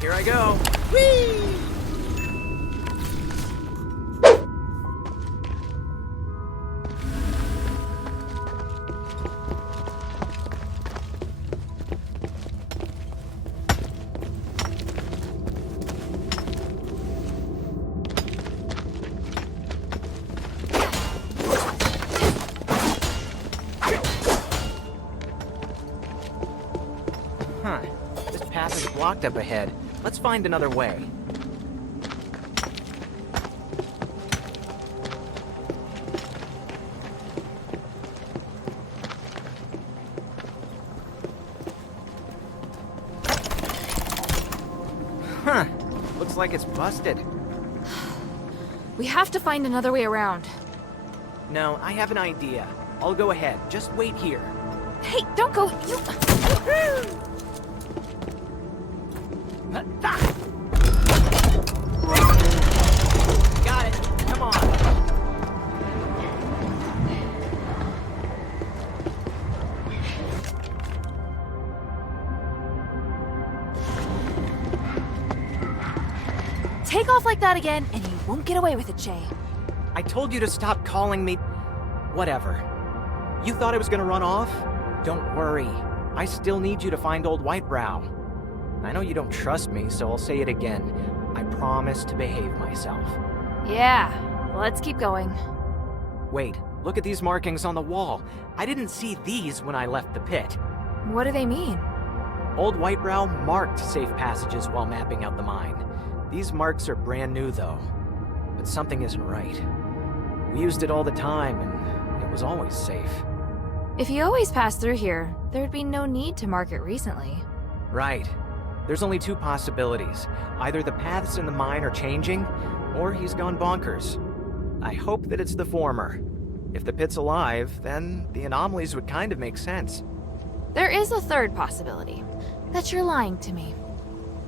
Here I go. Whee! Huh. This path is blocked up ahead. Let's find another way. Huh. Looks like it's busted. We have to find another way around. No, I have an idea. I'll go ahead. Just wait here. Hey, don't go. You. Got it. Come on. Take off like that again, and you won't get away with it, Jay. I told you to stop calling me... Whatever. You thought I was gonna run off? Don't worry. I still need you to find old Whitebrow. I know you don't trust me, so I'll say it again. I promise to behave myself. Yeah, let's keep going. Wait, look at these markings on the wall. I didn't see these when I left the pit. What do they mean? Old Whitebrow marked safe passages while mapping out the mine. These marks are brand new, though. But something isn't right. We used it all the time, and it was always safe. If you always pass through here, there'd be no need to mark it recently. Right. There's only two possibilities. Either the paths in the mine are changing, or he's gone bonkers. I hope that it's the former. If the pit's alive, then the anomalies would kind of make sense. There is a third possibility. That you're lying to me.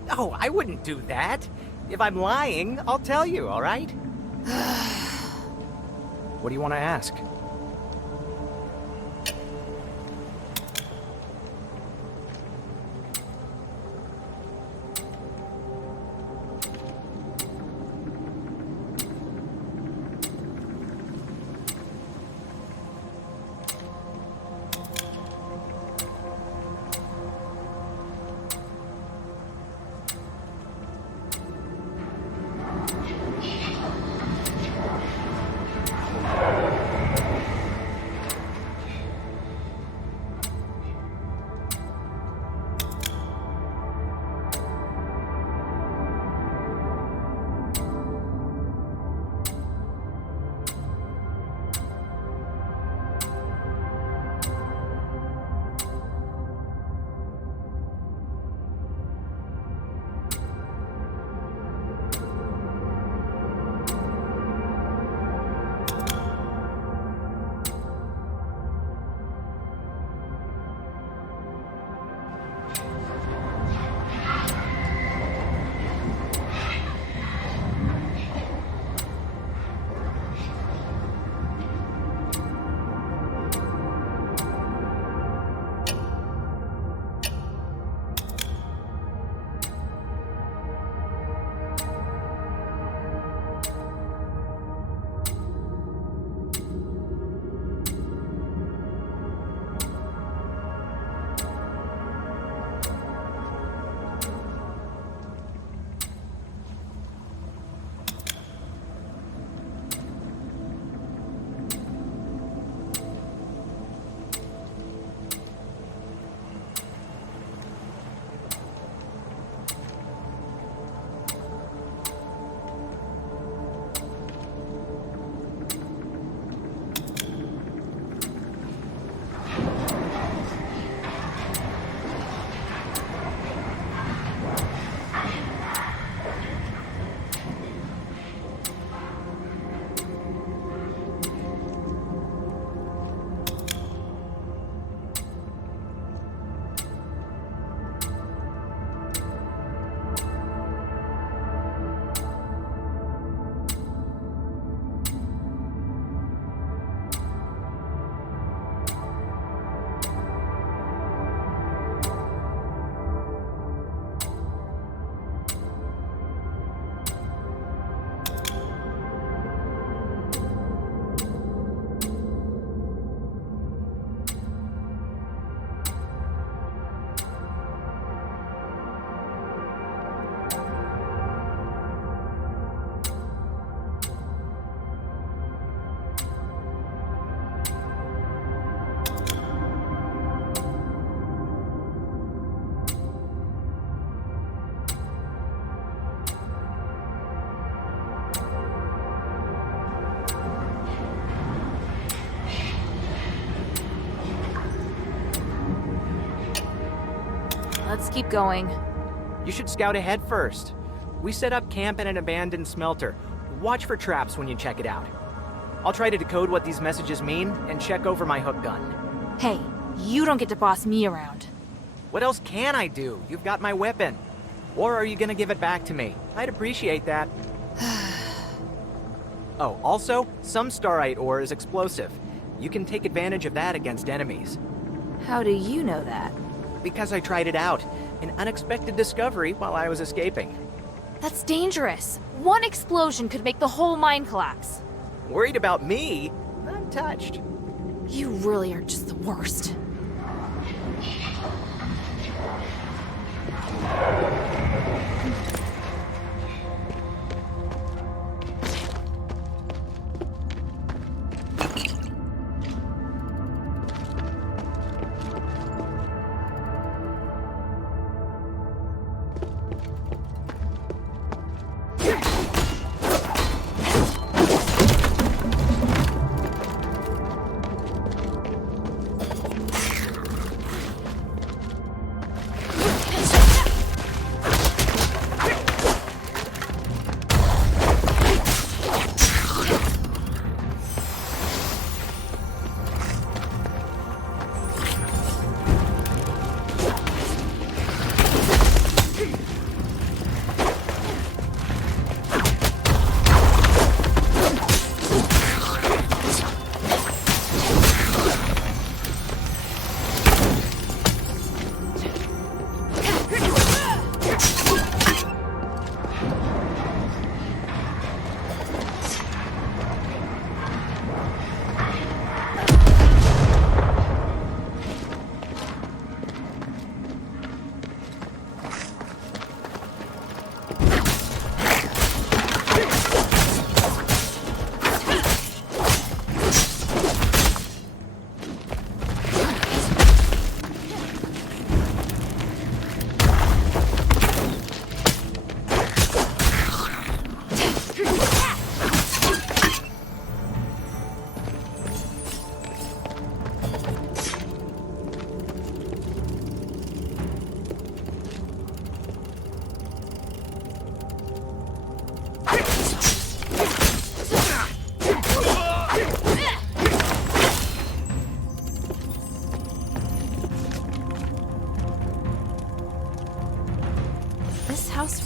Oh, I wouldn't do that. If I'm lying, I'll tell you, all right? What do you want to ask? Let's keep going. You should scout ahead first. We set up camp in an abandoned smelter. Watch for traps when you check it out. I'll try to decode what these messages mean and check over my hook gun. Hey, you don't get to boss me around. What else can I do? You've got my weapon. Or are you gonna give it back to me? I'd appreciate that. Oh, also, some starite ore is explosive. You can take advantage of that against enemies. How do you know that? Because I tried it out. An unexpected discovery while I was escaping. That's dangerous. One explosion could make the whole mine collapse. Worried about me? Not touched. You really are just the worst.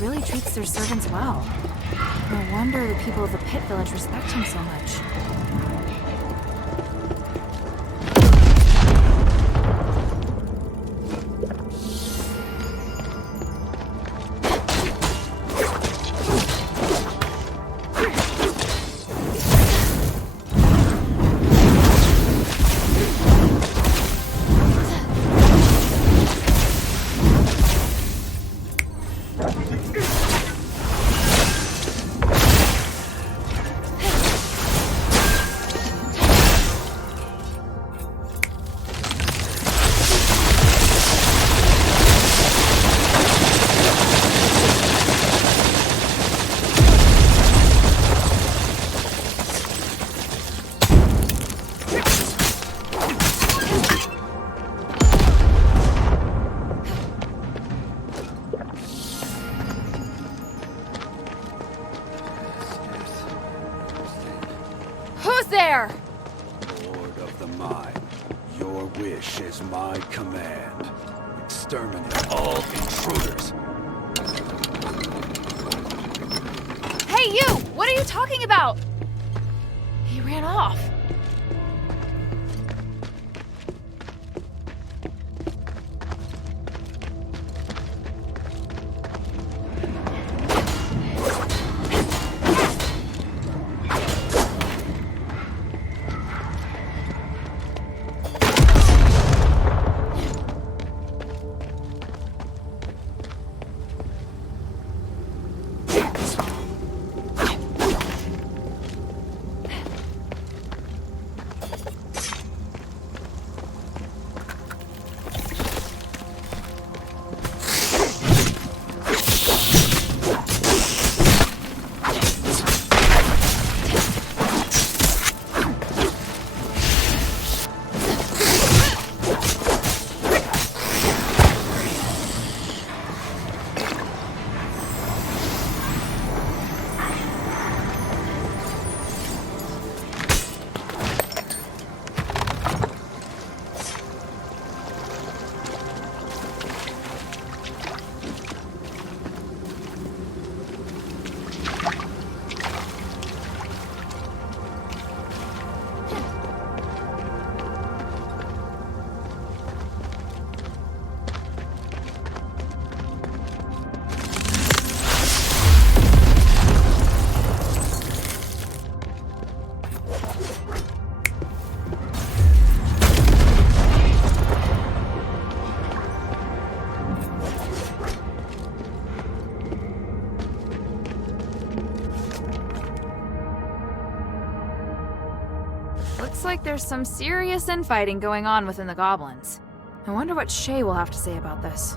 Really treats their servants well. No wonder the people of the Pit Village respect him so much. There! Lord of the mine, your wish is my command. Exterminate all intruders. Hey, you! What are you talking about? He ran off. Looks like there's some serious infighting going on within the goblins. I wonder what Shay will have to say about this.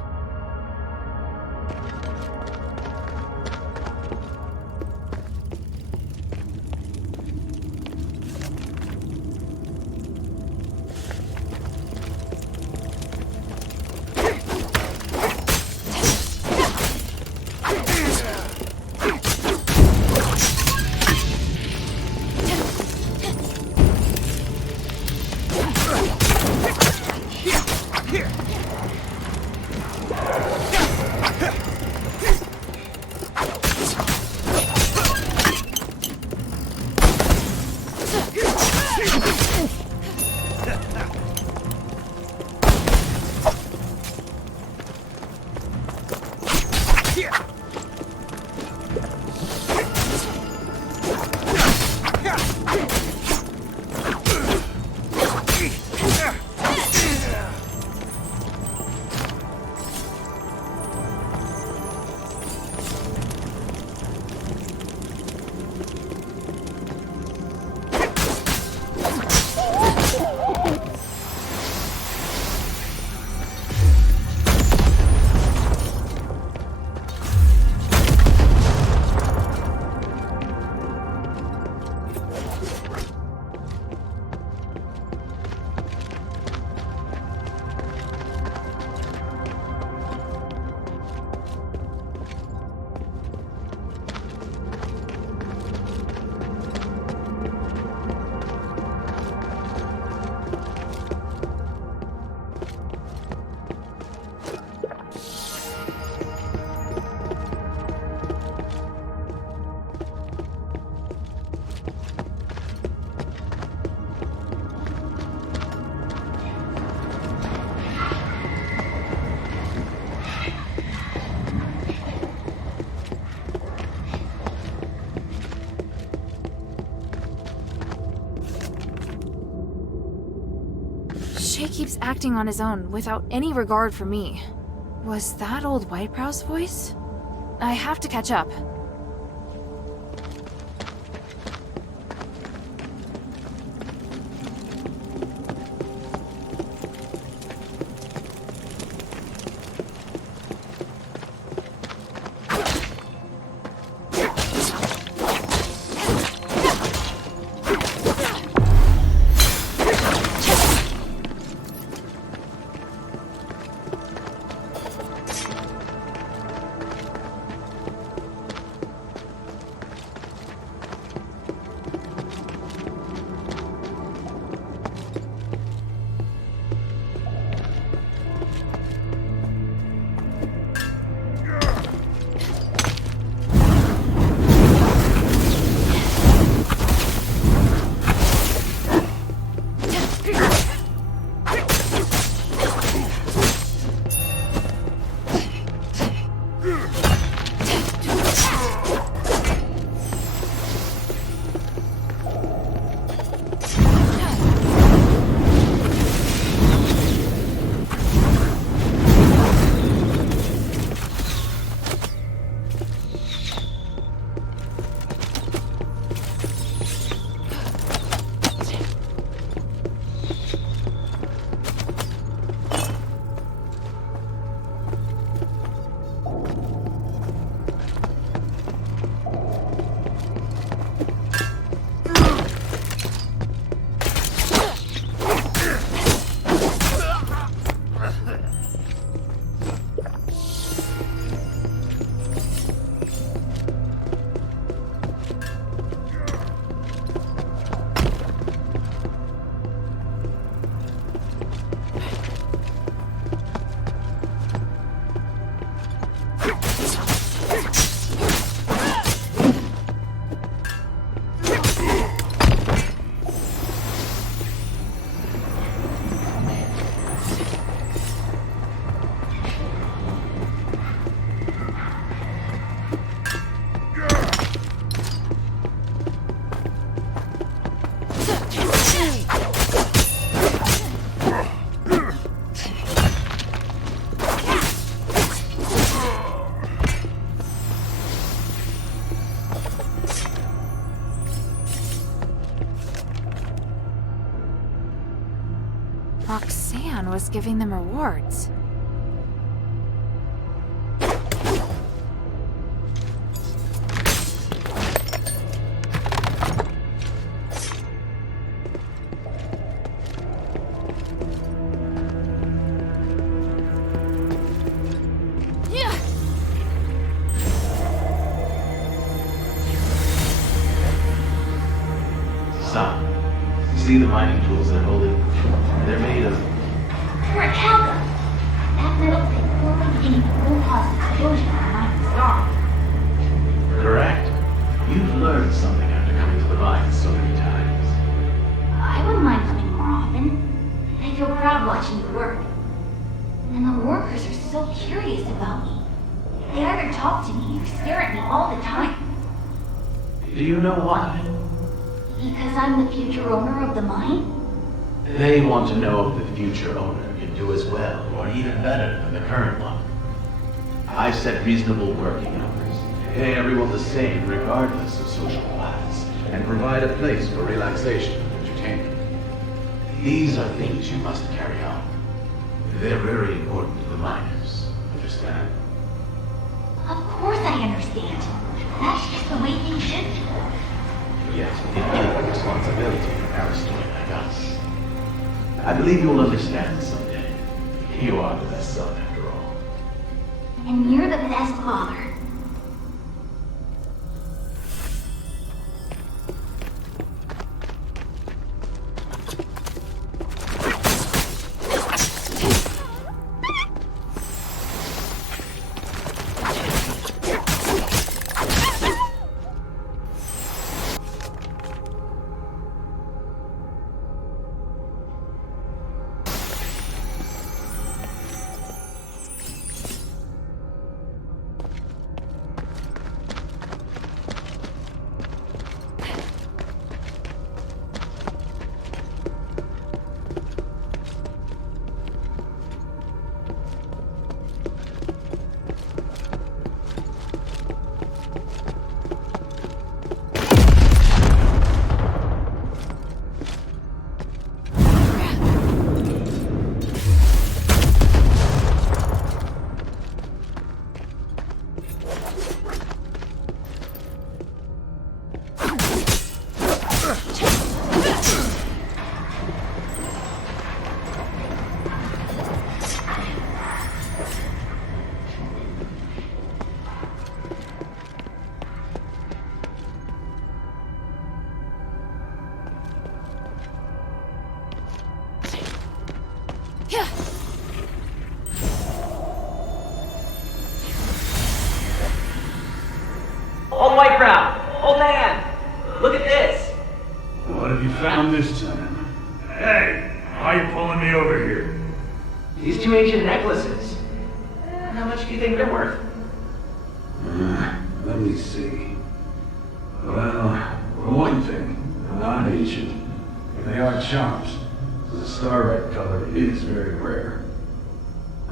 Shay keeps acting on his own without any regard for me. Was that old Whitebrow's voice? I have to catch up. someone was giving them rewards. Son, you see the mining tools they're holding? They're made of... Raquel! That metal thing forward deep will cause an explosion when mining starts. Correct. You've learned something after coming to the mines so many times. I wouldn't mind coming more often. I feel proud watching you work. And the workers are so curious about me. They either talk to me or stare at me all the time. Do you know why? Because I'm the future owner of the mine? They want to know if the future owner can do as well or even better than the current one. I've set reasonable working hours, pay everyone the same regardless of social class, and provide a place for relaxation and entertainment. These are things you must carry on. They're very important to the miners, understand? Of course I understand. That's just the way things should be. Yet, with any responsibility for Aristotle like us. I believe you'll understand someday. You are the best son, after all. And you're the best father. Old white brow! Old man! Look at this! What have you found this time? Hey, why are you pulling me over here? These two ancient necklaces. How much do you think they're worth? Let me see. Well, for one thing, they're not ancient. They are charms. The star-red color is very rare.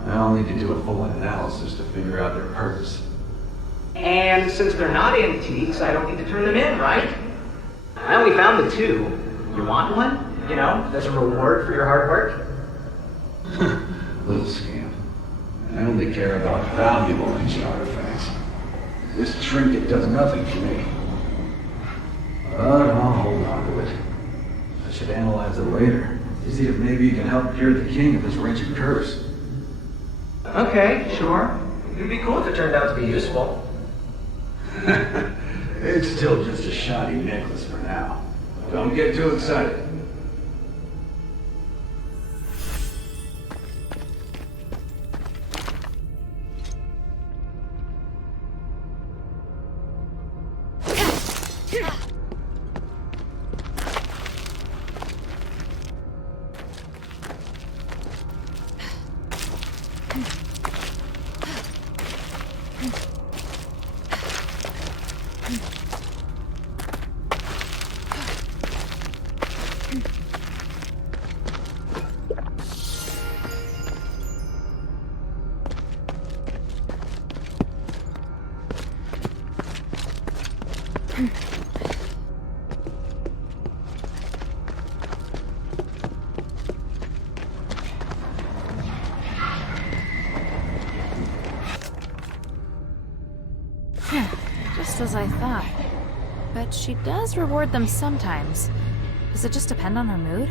I'll need to do a full analysis to figure out their purpose. And since they're not antiques, I don't need to turn them in, right? I only found the two. You want one? You know, as a reward for your hard work? Little scamp. I only care about valuable ancient artifacts. This trinket does nothing for me. But I'll hold on to it. I should analyze it later to see if maybe you can help cure the king of this wretched curse. Okay, sure. It'd be cool if it turned out to be useful. It's still just a shoddy necklace for now. Don't get too excited. Just as I thought. But she does reward them sometimes. Does it just depend on her mood?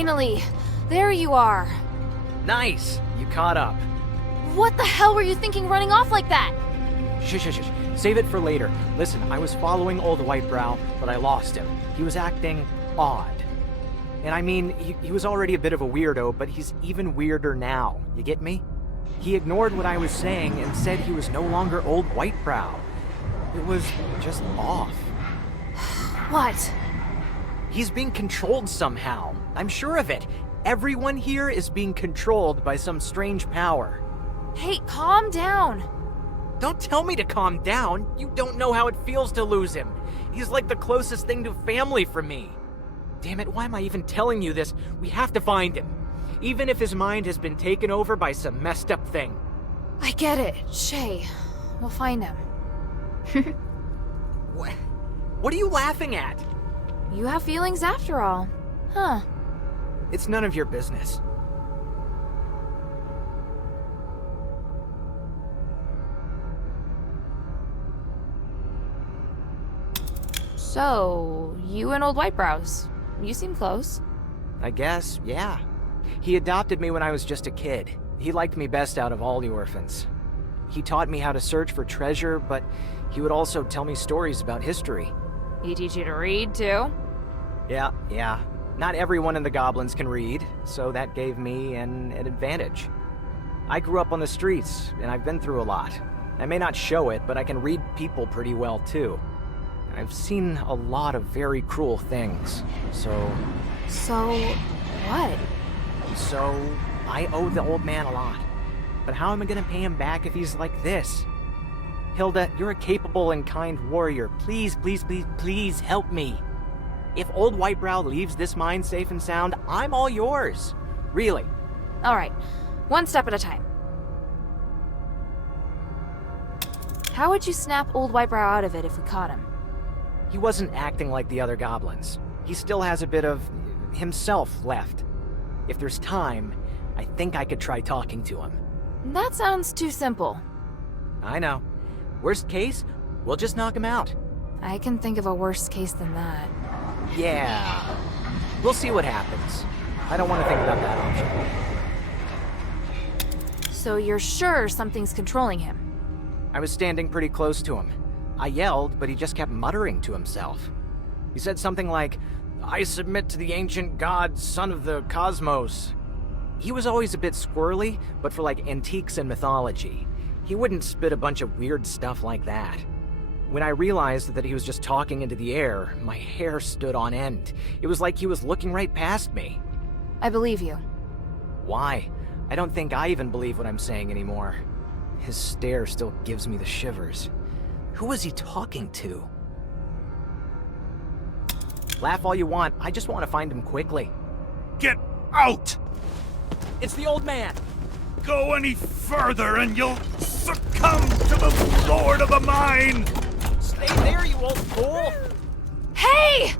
Finally! There you are! Nice! You caught up. What the hell were you thinking running off like that? Shh. Save it for later. Listen, I was following old Whitebrow, but I lost him. He was acting odd. And I mean, he was already a bit of a weirdo, but he's even weirder now. You get me? He ignored what I was saying and said he was no longer old Whitebrow. It was just off. What? He's being controlled somehow. I'm sure of it. Everyone here is being controlled by some strange power. Hey, calm down! Don't tell me to calm down. You don't know how it feels to lose him. He's like the closest thing to family for me. Damn it, why am I even telling you this? We have to find him. Even if his mind has been taken over by some messed up thing. I get it, Shay. We'll find him. What are you laughing at? You have feelings after all. Huh. It's none of your business. So, you and old Whitebrows. You seem close. I guess, yeah. He adopted me when I was just a kid. He liked me best out of all the orphans. He taught me how to search for treasure, but he would also tell me stories about history. He teach you to read, too? Yeah. Not everyone in the Goblins can read, so that gave me an advantage. I grew up on the streets, and I've been through a lot. I may not show it, but I can read people pretty well, too. I've seen a lot of very cruel things, so... So, what? So, I owe the old man a lot. But how am I gonna pay him back if he's like this? Hilda, you're a capable and kind warrior. Please help me. If old Whitebrow leaves this mine safe and sound, I'm all yours. Really. Alright, one step at a time. How would you snap old Whitebrow out of it if we caught him? He wasn't acting like the other goblins. He still has a bit of himself left. If there's time, I think I could try talking to him. That sounds too simple. I know. Worst case, we'll just knock him out. I can think of a worse case than that. Yeah. We'll see what happens. I don't want to think about that option. So you're sure something's controlling him? I was standing pretty close to him. I yelled, but he just kept muttering to himself. He said something like, "I submit to the ancient god, son of the cosmos." He was always a bit squirrely, but for like antiques and mythology. He wouldn't spit a bunch of weird stuff like that. When I realized that he was just talking into the air, my hair stood on end. It was like he was looking right past me. I believe you. Why? I don't think I even believe what I'm saying anymore. His stare still gives me the shivers. Who was he talking to? Laugh all you want, I just want to find him quickly. Get out! It's the old man! Go any further and you'll succumb to the Lord of the Mine! Stay there, you old fool! Hey!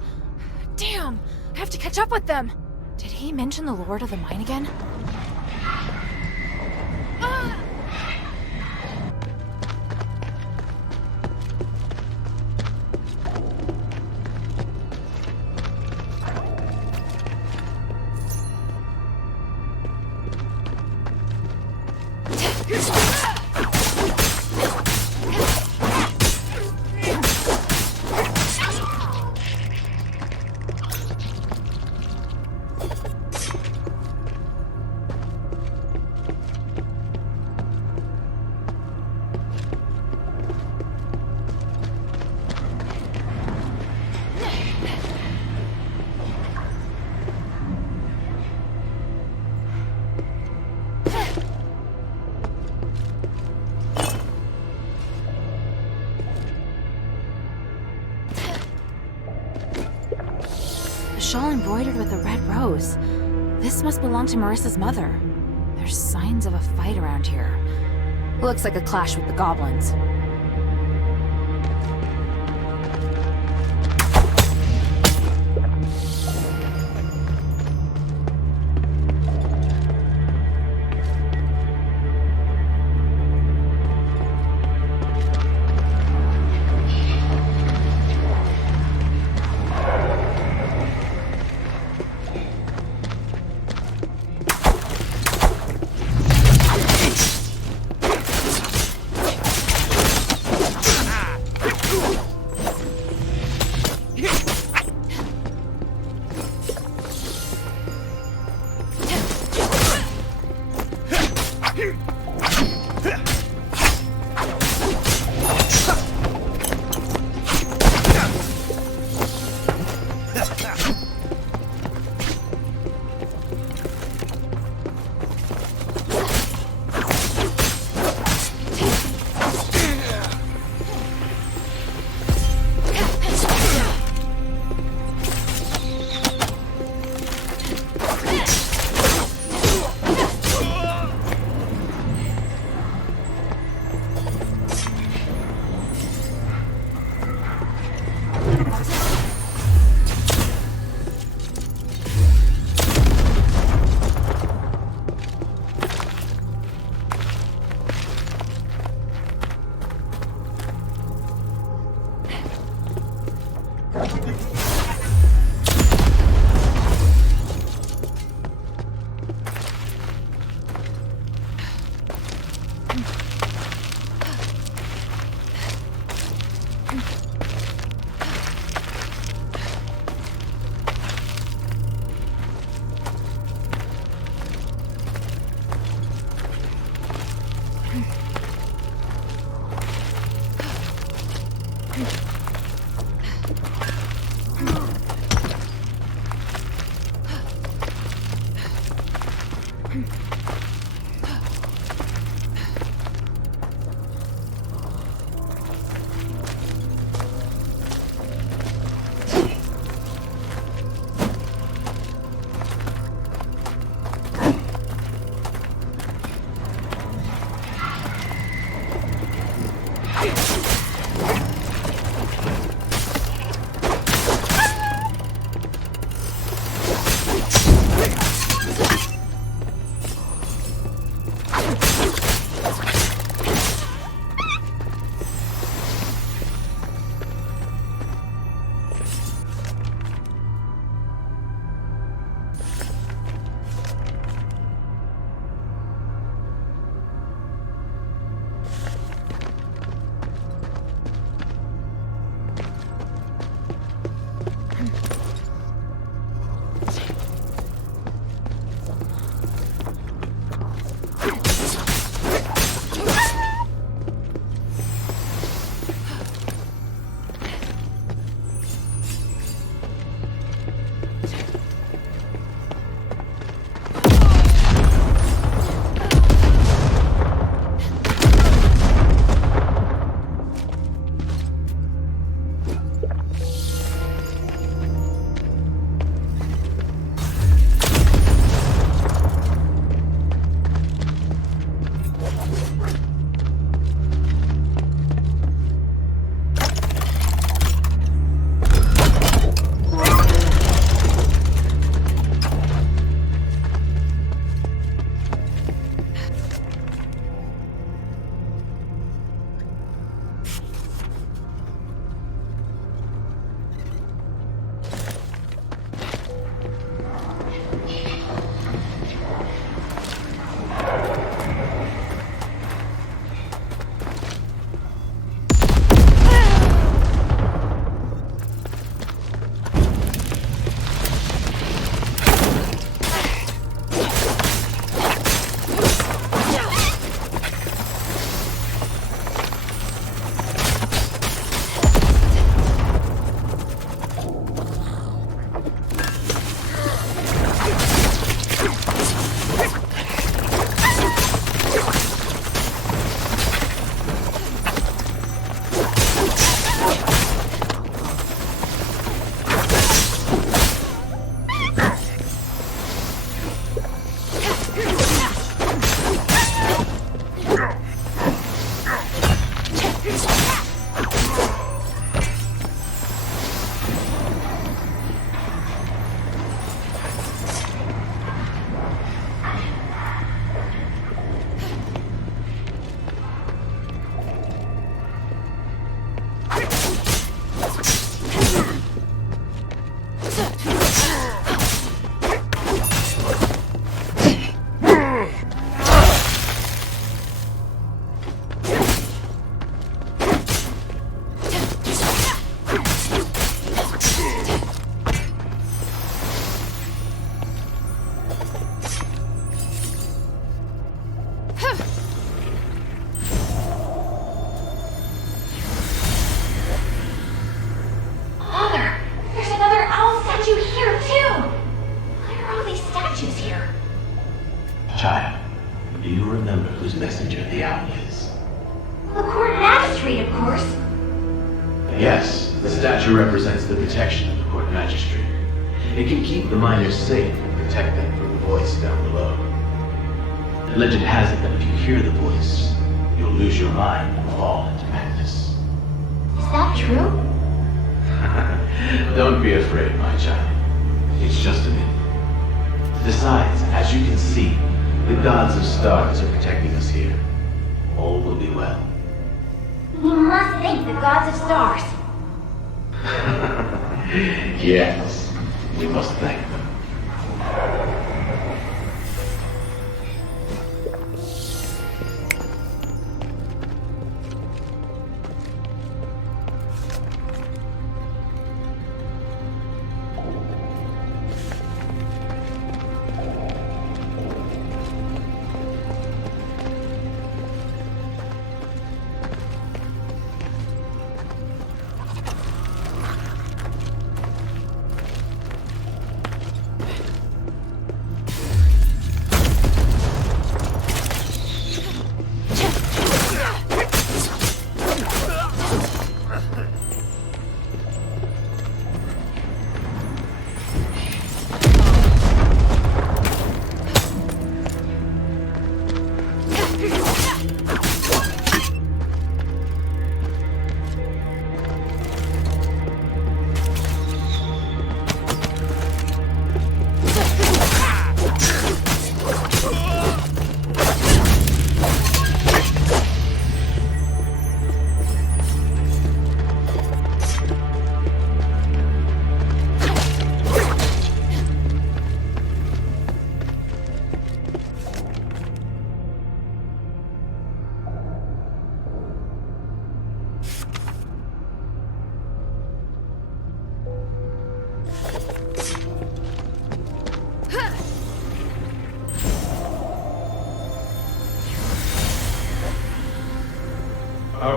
Damn, I have to catch up with them. Did he mention the Lord of the Mine again? Shawl embroidered with a red rose. This must belong to Marissa's mother. There's signs of a fight around here. Looks like a clash with the goblins. Yes, the statue represents the protection of the court magistrate. It can keep the miners safe and protect them from the voice down below. The legend has it that if you hear the voice, you'll lose your mind and fall into madness. Is that true? Don't be afraid, my child. It's just a myth. Besides, as you can see, the gods of stars are protecting us here. All will be well. We must thank the gods of stars. Yes, we must thank them.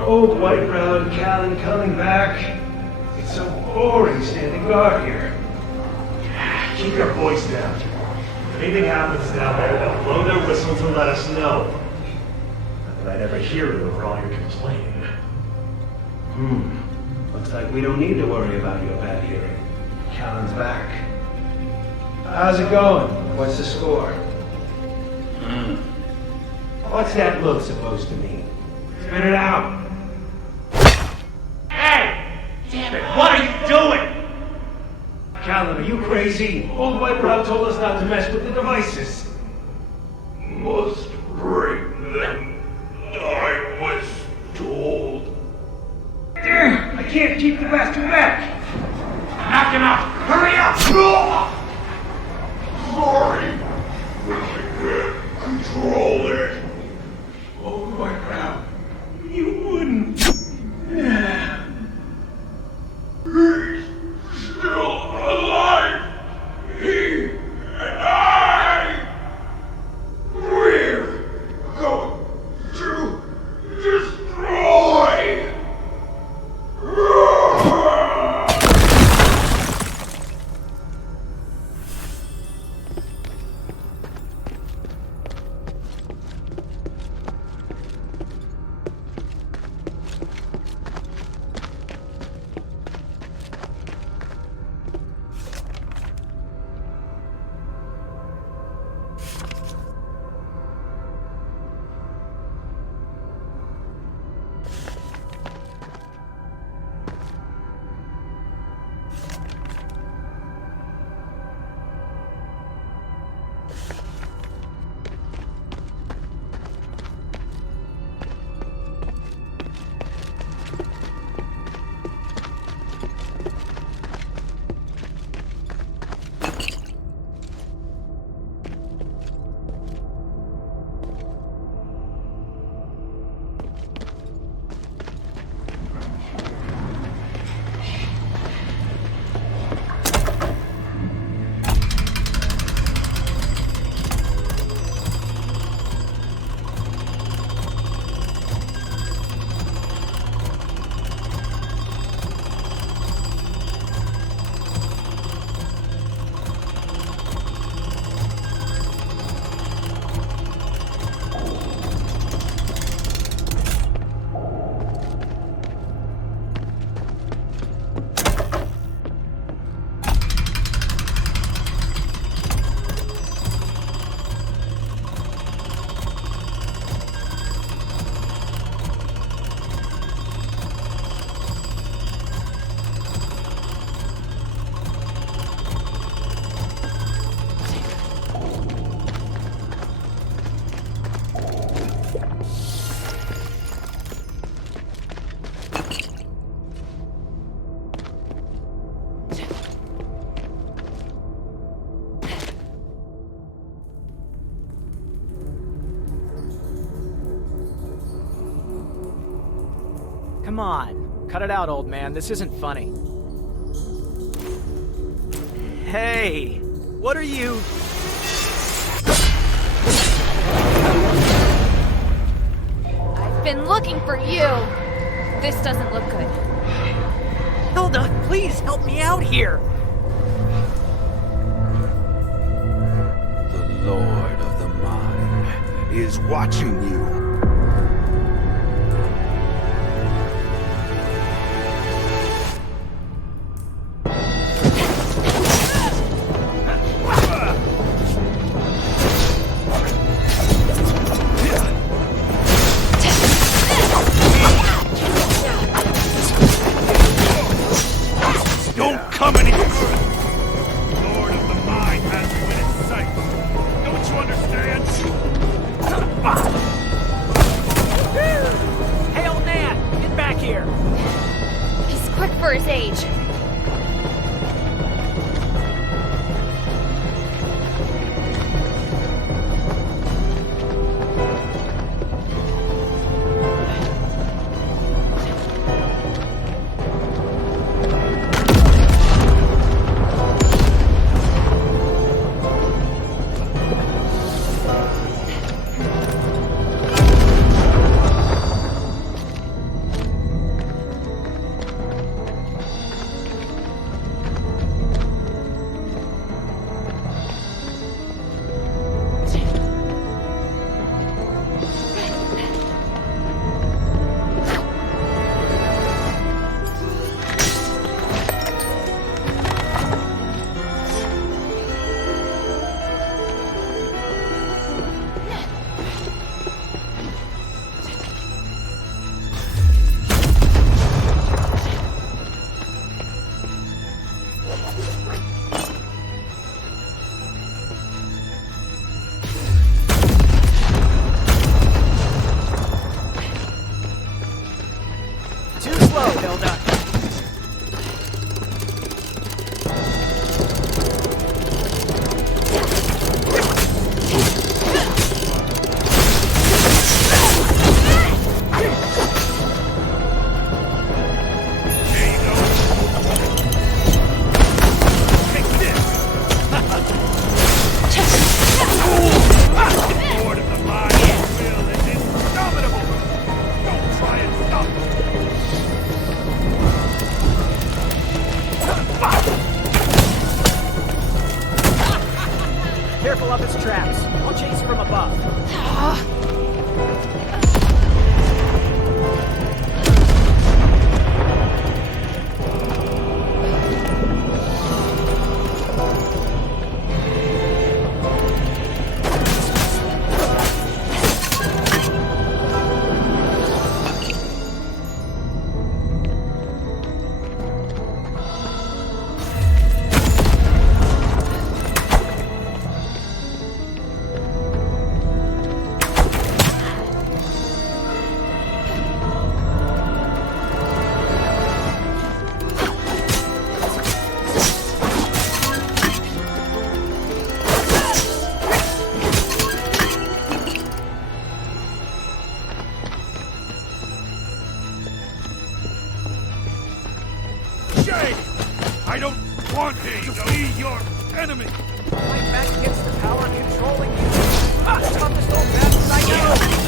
old white brown Callan coming back? It's so boring standing guard here. Keep your voice down. If anything happens down there, they'll blow their whistle to let us know. Not that I'd ever hear it over all your complaining. Looks like we don't need to worry about your bad hearing. Callan's back. How's it going? What's the score? What's that look supposed to mean? Spit it out. Hey! Damn it, what are you doing? Callan, are you crazy? Old White Brow told us not to mess with the devices. Must bring them. I was told. Damn! I can't keep the bastard back! Knock him out! Hurry up! Sorry, but I can't control it. Old White Brow, you wouldn't. He's still alive. He and I. We're going to destroy. Come on. Cut it out, old man. This isn't funny. Hey! What are you... I've been looking for you. This doesn't look good. Hilda, please help me out here! The Lord of the Mine is watching you. Hilda. Lord of the Mind will is indomitable! Don't try and stop him! Careful of his traps. I'll chase from above. Jay! I don't want to be your enemy! Fight back against the power controlling you. Toughest old bastard I know.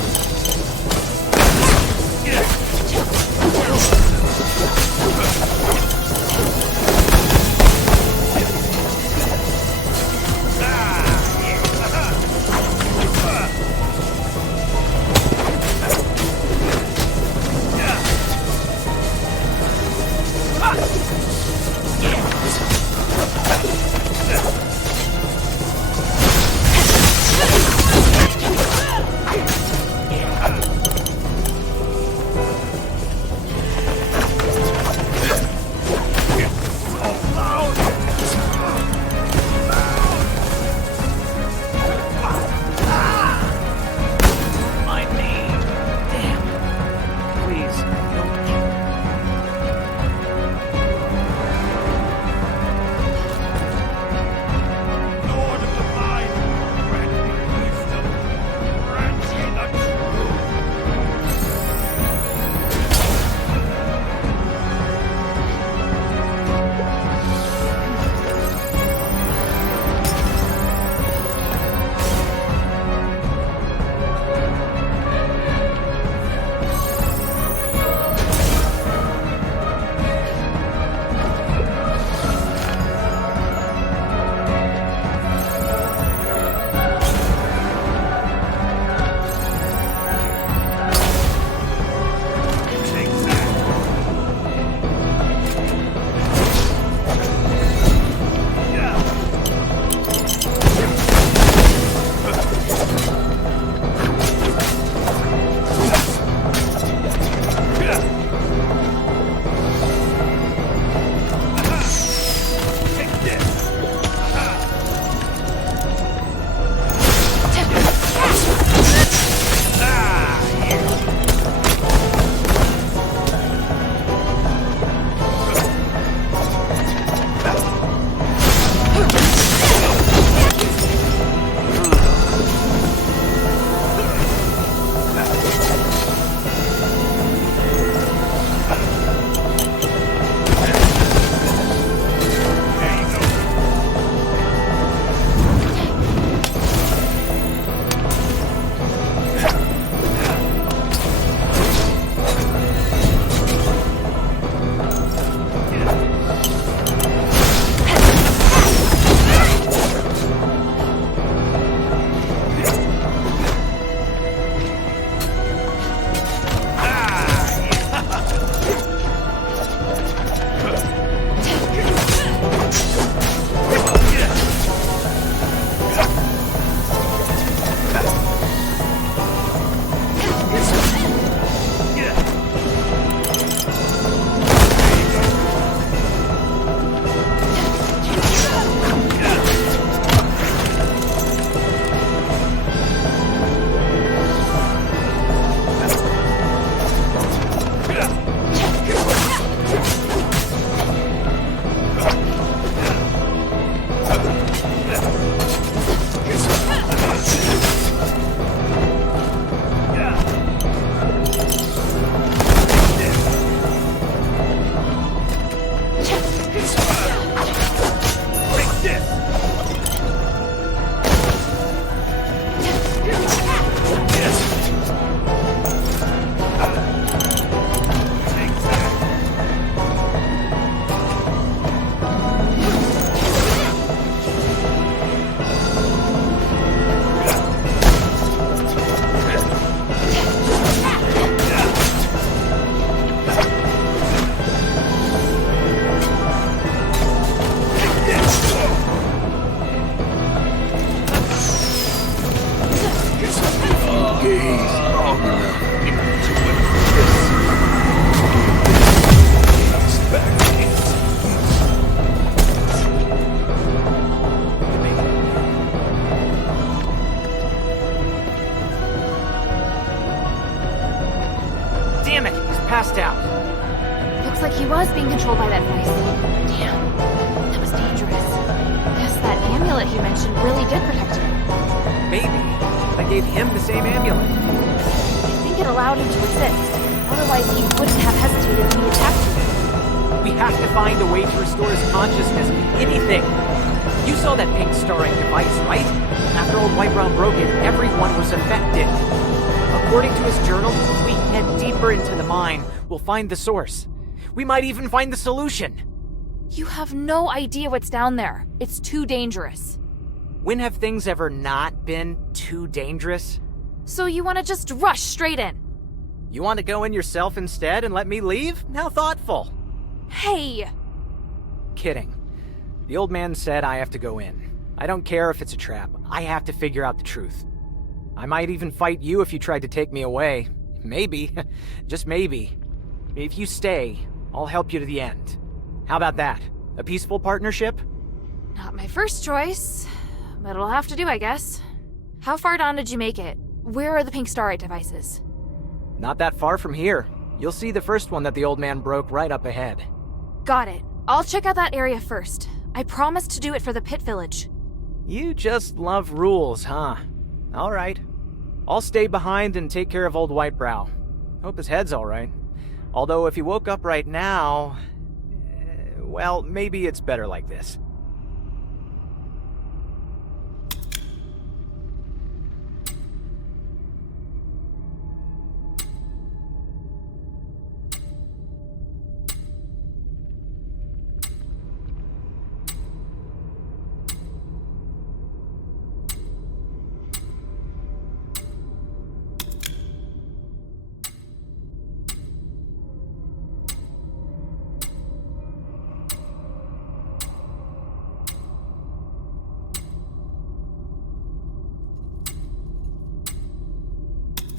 like he was being controlled by that voice. Damn, that was dangerous. Guess that amulet he mentioned really did protect him. Maybe. I gave him the same amulet. I think it allowed him to resist. Otherwise, he wouldn't have hesitated when he attacked you. We have to find a way to restore his consciousness. Anything. You saw that pink starring device, right? After Old White Brown broke it, everyone was affected. According to his journal, if we head deeper into the mine, we'll find the source. We might even find the solution. You have no idea what's down there. It's too dangerous. When have things ever not been too dangerous? So you want to just rush straight in? You want to go in yourself instead and let me leave? How thoughtful. Hey! Kidding. The old man said I have to go in. I don't care if it's a trap. I have to figure out the truth. I might even fight you if you tried to take me away. Maybe. Just maybe. If you stay, I'll help you to the end. How about that? A peaceful partnership? Not my first choice, but it'll have to do, I guess. How far down did you make it? Where are the pink starlight devices? Not that far from here. You'll see the first one that the old man broke right up ahead. Got it. I'll check out that area first. I promised to do it for the pit village. You just love rules, huh? All right. I'll stay behind and take care of old Whitebrow. Hope his head's all right. Although if he woke up right now... well, maybe it's better like this.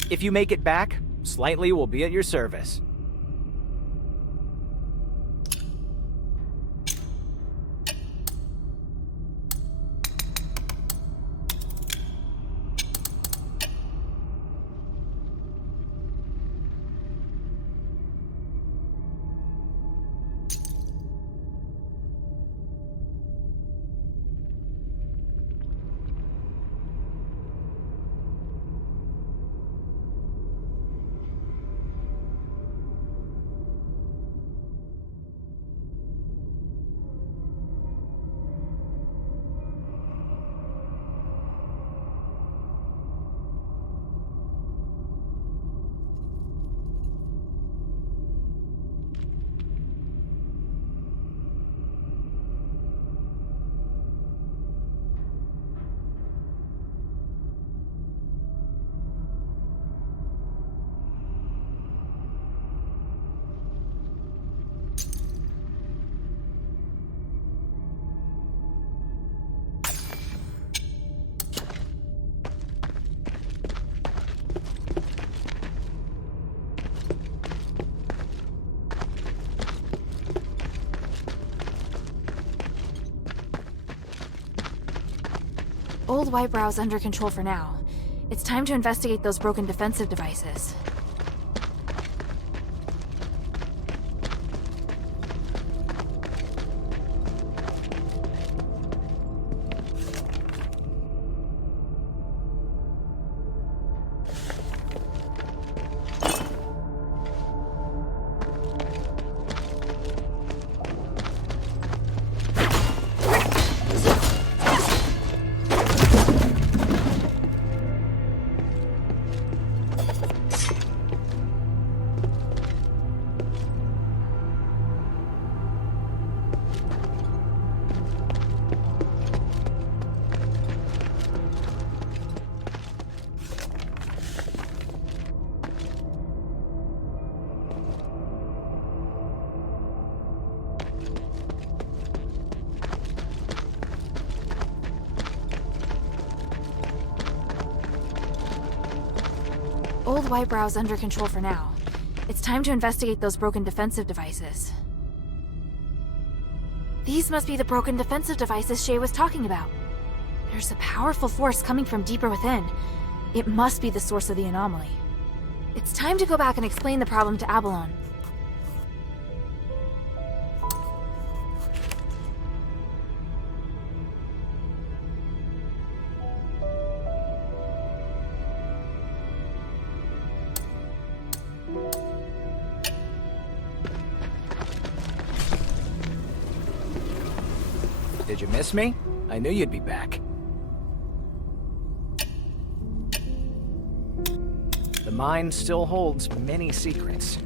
If you make it back, Slightly will be at your service. Old Whitebrow's under control for now. It's time to investigate those broken defensive devices. Old Whitebrow's under control for now. It's time to investigate those broken defensive devices. These must be the broken defensive devices Shay was talking about. There's a powerful force coming from deeper within. It must be the source of the anomaly. It's time to go back and explain the problem to Abalon. Did you miss me? I knew you'd be back. The mine still holds many secrets.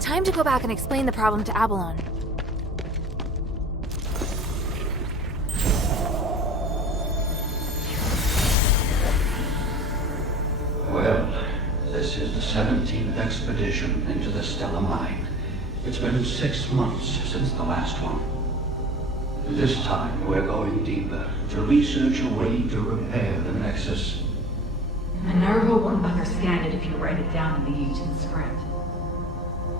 Time to go back and explain the problem to Abalone. Well, this is the 17th expedition into the Stellar Mine. It's been 6 months since the last one. This time, we're going deeper to research a way to repair the Nexus. Minerva won't understand it if you write it down in the ancient script.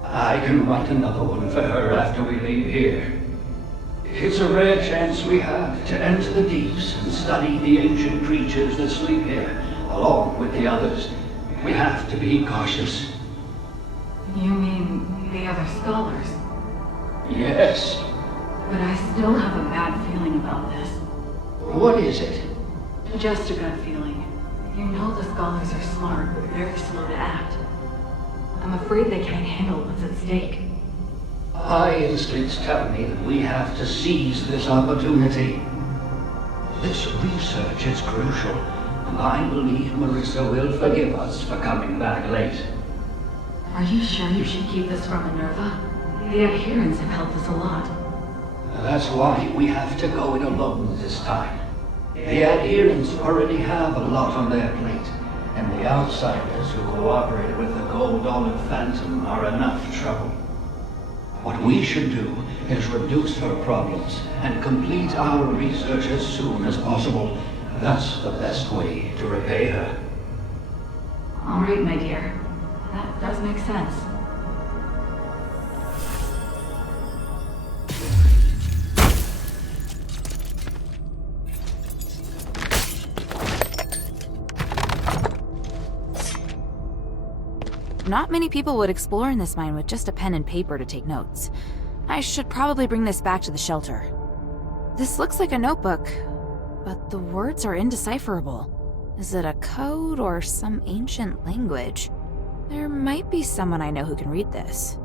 I can write another one for her after we leave here. It's a rare chance we have to enter the deeps and study the ancient creatures that sleep here, along with the others. We have to be cautious. You mean the other scholars? Yes. But I still have a bad feeling about this. What is it? Just a gut feeling. You know the scholars are smart, but very slow to act. I'm afraid they can't handle what's at stake. My instincts tell me that we have to seize this opportunity. This research is crucial, and I believe Marissa will forgive us for coming back late. Are you sure you should keep this from Minerva? The adherents have helped us a lot. That's why we have to go it alone this time. The adherents already have a lot on their plate, and the outsiders who cooperated with the gold-dollar Phantom are enough trouble. What we should do is reduce her problems and complete our research as soon as possible. That's the best way to repay her. All right, my dear. That does make sense. Not many people would explore in this mine with just a pen and paper to take notes. I should probably bring this back to the shelter. This looks like a notebook, but the words are indecipherable. Is it a code or some ancient language? There might be someone I know who can read this.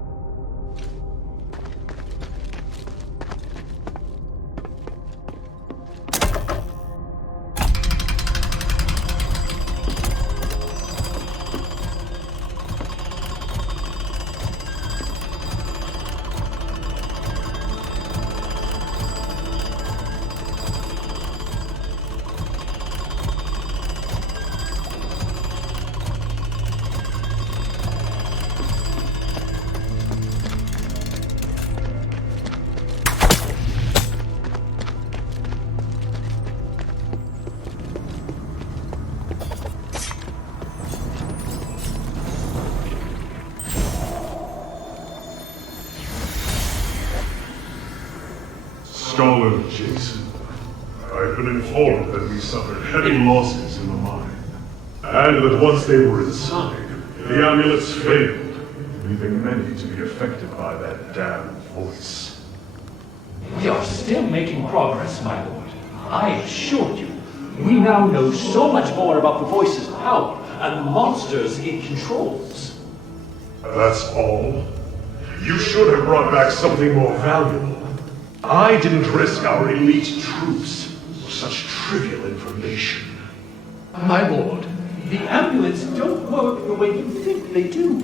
Scholar Jason. I've been informed that we suffered heavy losses in the mine, and that once they were inside, the amulets failed, leaving many to be affected by that damn voice. We are still making progress, my lord. I assure you, we now know so much more about the voice's power and the monsters it controls. That's all? You should have brought back something more valuable. I didn't risk our elite troops for such trivial information. My lord, the amulets don't work the way you think they do.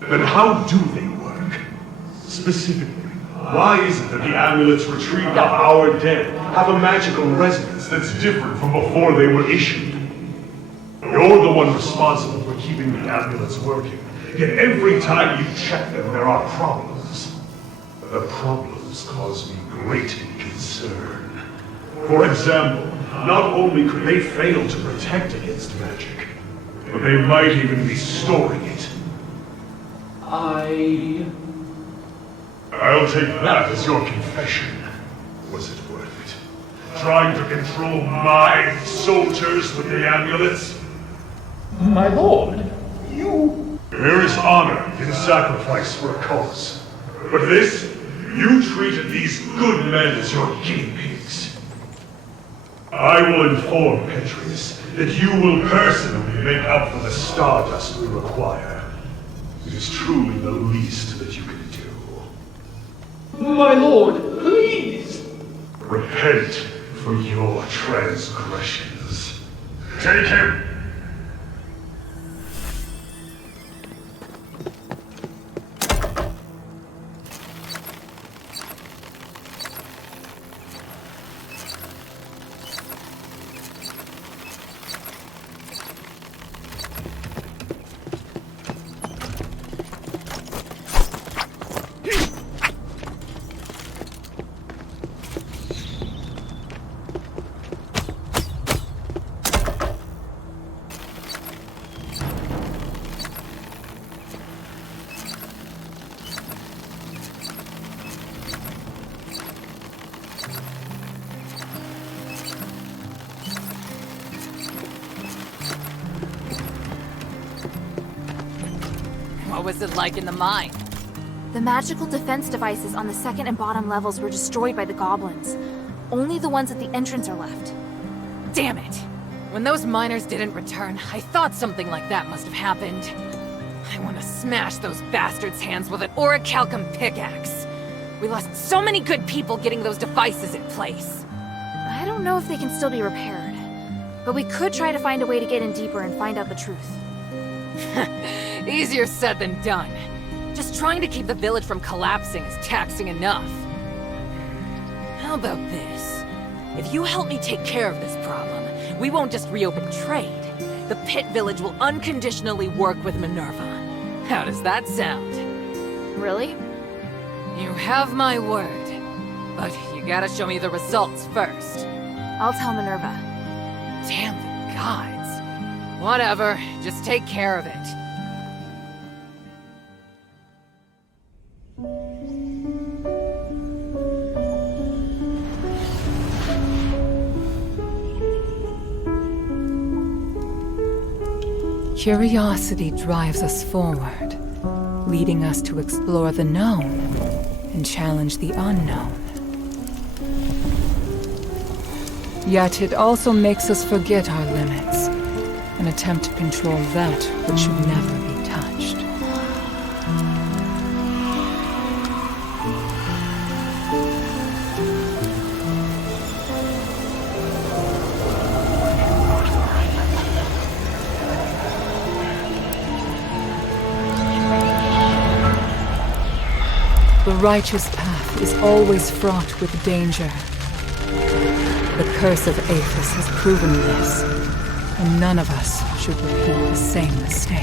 Then how do they work? Specifically, why is it that the amulets retrieved of our dead have a magical resonance that's different from before they were issued? You're the one responsible for keeping the amulets working, yet every time you check them there are problems. The problems cause me great concern. For example, not only could they fail to protect against magic, but they might even be storing it. I'll take that as your confession. Was it worth it? Trying to control my soldiers with the amulets? My lord, you... There is honor in sacrifice for a cause. But this, you treated these good men as your guinea pigs. I will inform Petrius that you will personally make up for the stardust we require. It is truly the least that you can do. My lord, please! Repent for your transgressions. Take him! What was it like in the mine? The magical defense devices on the second and bottom levels were destroyed by the goblins. Only the ones at the entrance are left. Damn it! When those miners didn't return, I thought something like that must have happened. I want to smash those bastards' hands with an orichalcum pickaxe. We lost so many good people getting those devices in place. I don't know if they can still be repaired, but we could try to find a way to get in deeper and find out the truth. Easier said than done. Just trying to keep the village from collapsing is taxing enough. How about this? If you help me take care of this problem, we won't just reopen trade. The Pit Village will unconditionally work with Minerva. How does that sound? Really? You have my word. But you gotta show me the results first. I'll tell Minerva. Damn the gods. Whatever, just take care of it. Curiosity drives us forward, leading us to explore the known and challenge the unknown. Yet it also makes us forget our limits and attempt to control that which should never be touched. The righteous path is always fraught with danger. The curse of Aethys has proven this, and none of us should repeat the same mistake.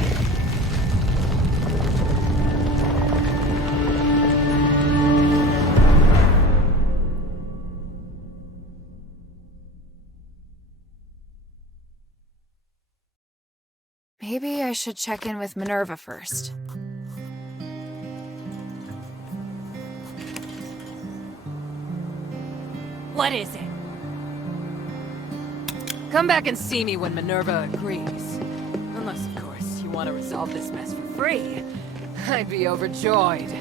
Maybe I should check in with Minerva first. What is it? Come back and see me when Minerva agrees. Unless, of course, you want to resolve this mess for free. I'd be overjoyed.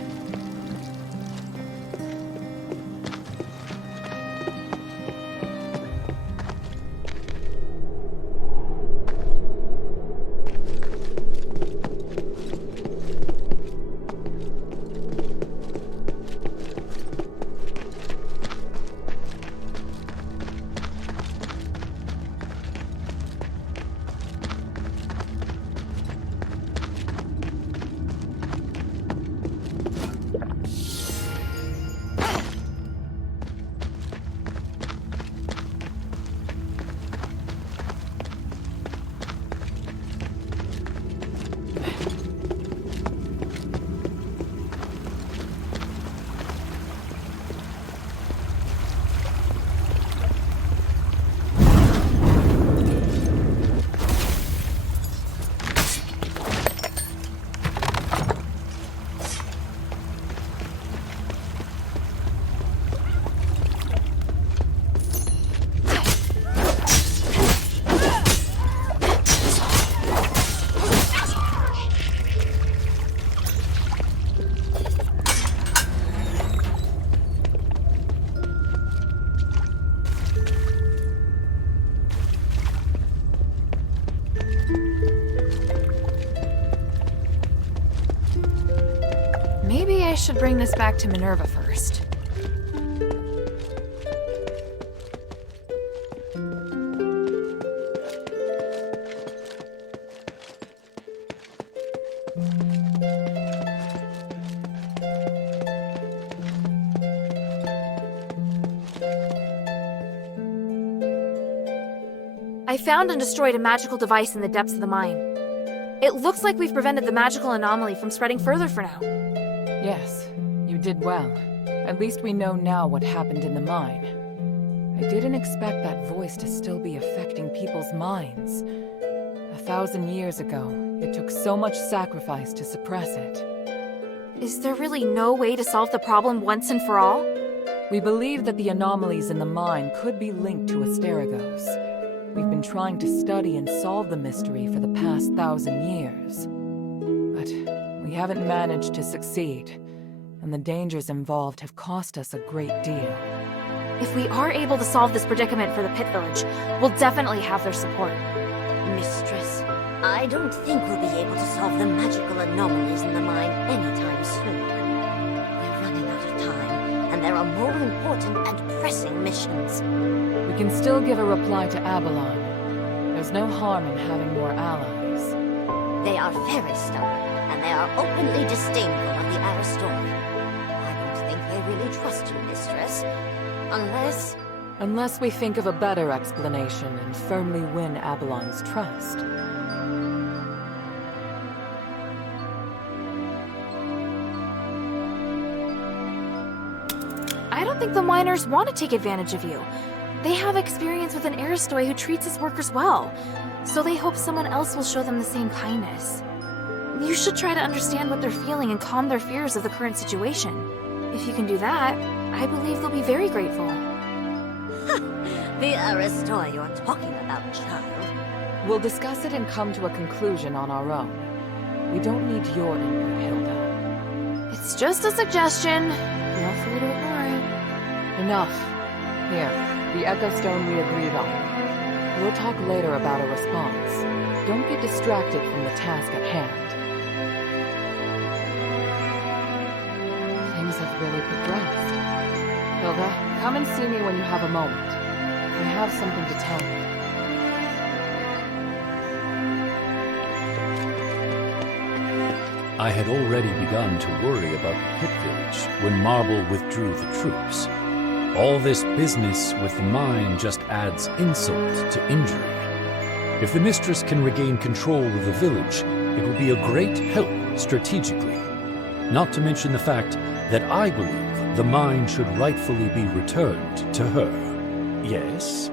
Maybe I should bring this back to Minerva first. I found and destroyed a magical device in the depths of the mine. It looks like we've prevented the magical anomaly from spreading further for now. Yes, you did well. At least we know now what happened in the mine. I didn't expect that voice to still be affecting people's minds. 1,000 years ago, it took so much sacrifice to suppress it. Is there really no way to solve the problem once and for all? We believe that the anomalies in the mine could be linked to Asterigos. We've been trying to study and solve the mystery for the past 1,000 years. But we haven't managed to succeed, and the dangers involved have cost us a great deal. If we are able to solve this predicament for the Pit Village, we'll definitely have their support. Mistress, I don't think we'll be able to solve the magical anomalies in the mine anytime soon. We're running out of time, and there are more important and pressing missions. We can still give a reply to Avalon. There's no harm in having more allies. They are very stubborn, and they are openly disdainful of the Aristori. I don't think they really trust you, Mistress. Unless we think of a better explanation and firmly win Avalon's trust. I don't think the miners want to take advantage of you. They have experience with an Aristoi who treats his workers well, so they hope someone else will show them the same kindness. You should try to understand what they're feeling and calm their fears of the current situation. If you can do that, I believe they'll be very grateful. The Aristoi you're talking about, child. We'll discuss it and come to a conclusion on our own. We don't need your input, Hilda. It's just a suggestion. Feel free to ignore it. Enough. Here, the Echo Stone we agreed on. We'll talk later about a response. Don't get distracted from the task at hand. Things have really progressed. Hilda, come and see me when you have a moment. I have something to tell you. I had already begun to worry about the Pit Village when Marble withdrew the troops. All this business with the mine just adds insult to injury. If the Mistress can regain control of the village, it will be a great help strategically. Not to mention the fact that I believe the mine should rightfully be returned to her. Yes?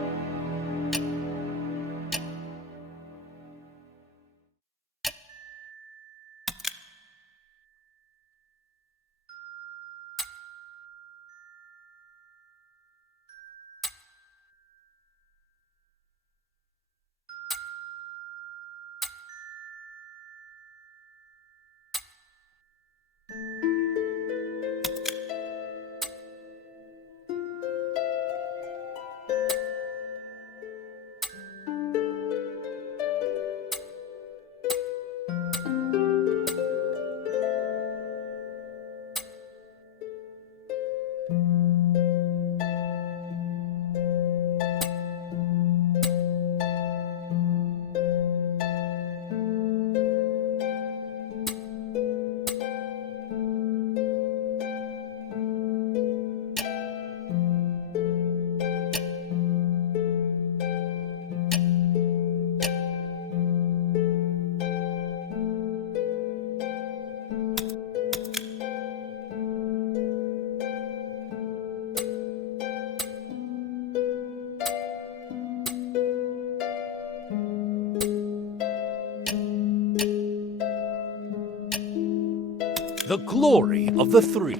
the glory of the three.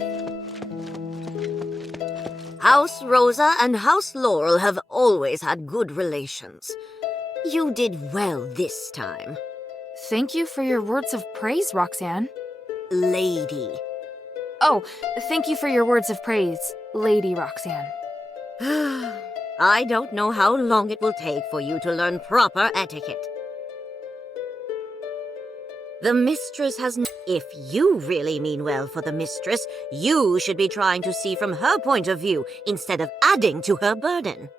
House Rosa and House Laurel have always had good relations. You did well this time. Thank you for your words of praise, Roxanne. Lady. Oh, thank you for your words of praise, Lady Roxanne. I don't know how long it will take for you to learn proper etiquette. The mistress has... If you really mean well for the mistress, you should be trying to see from her point of view instead of adding to her burden.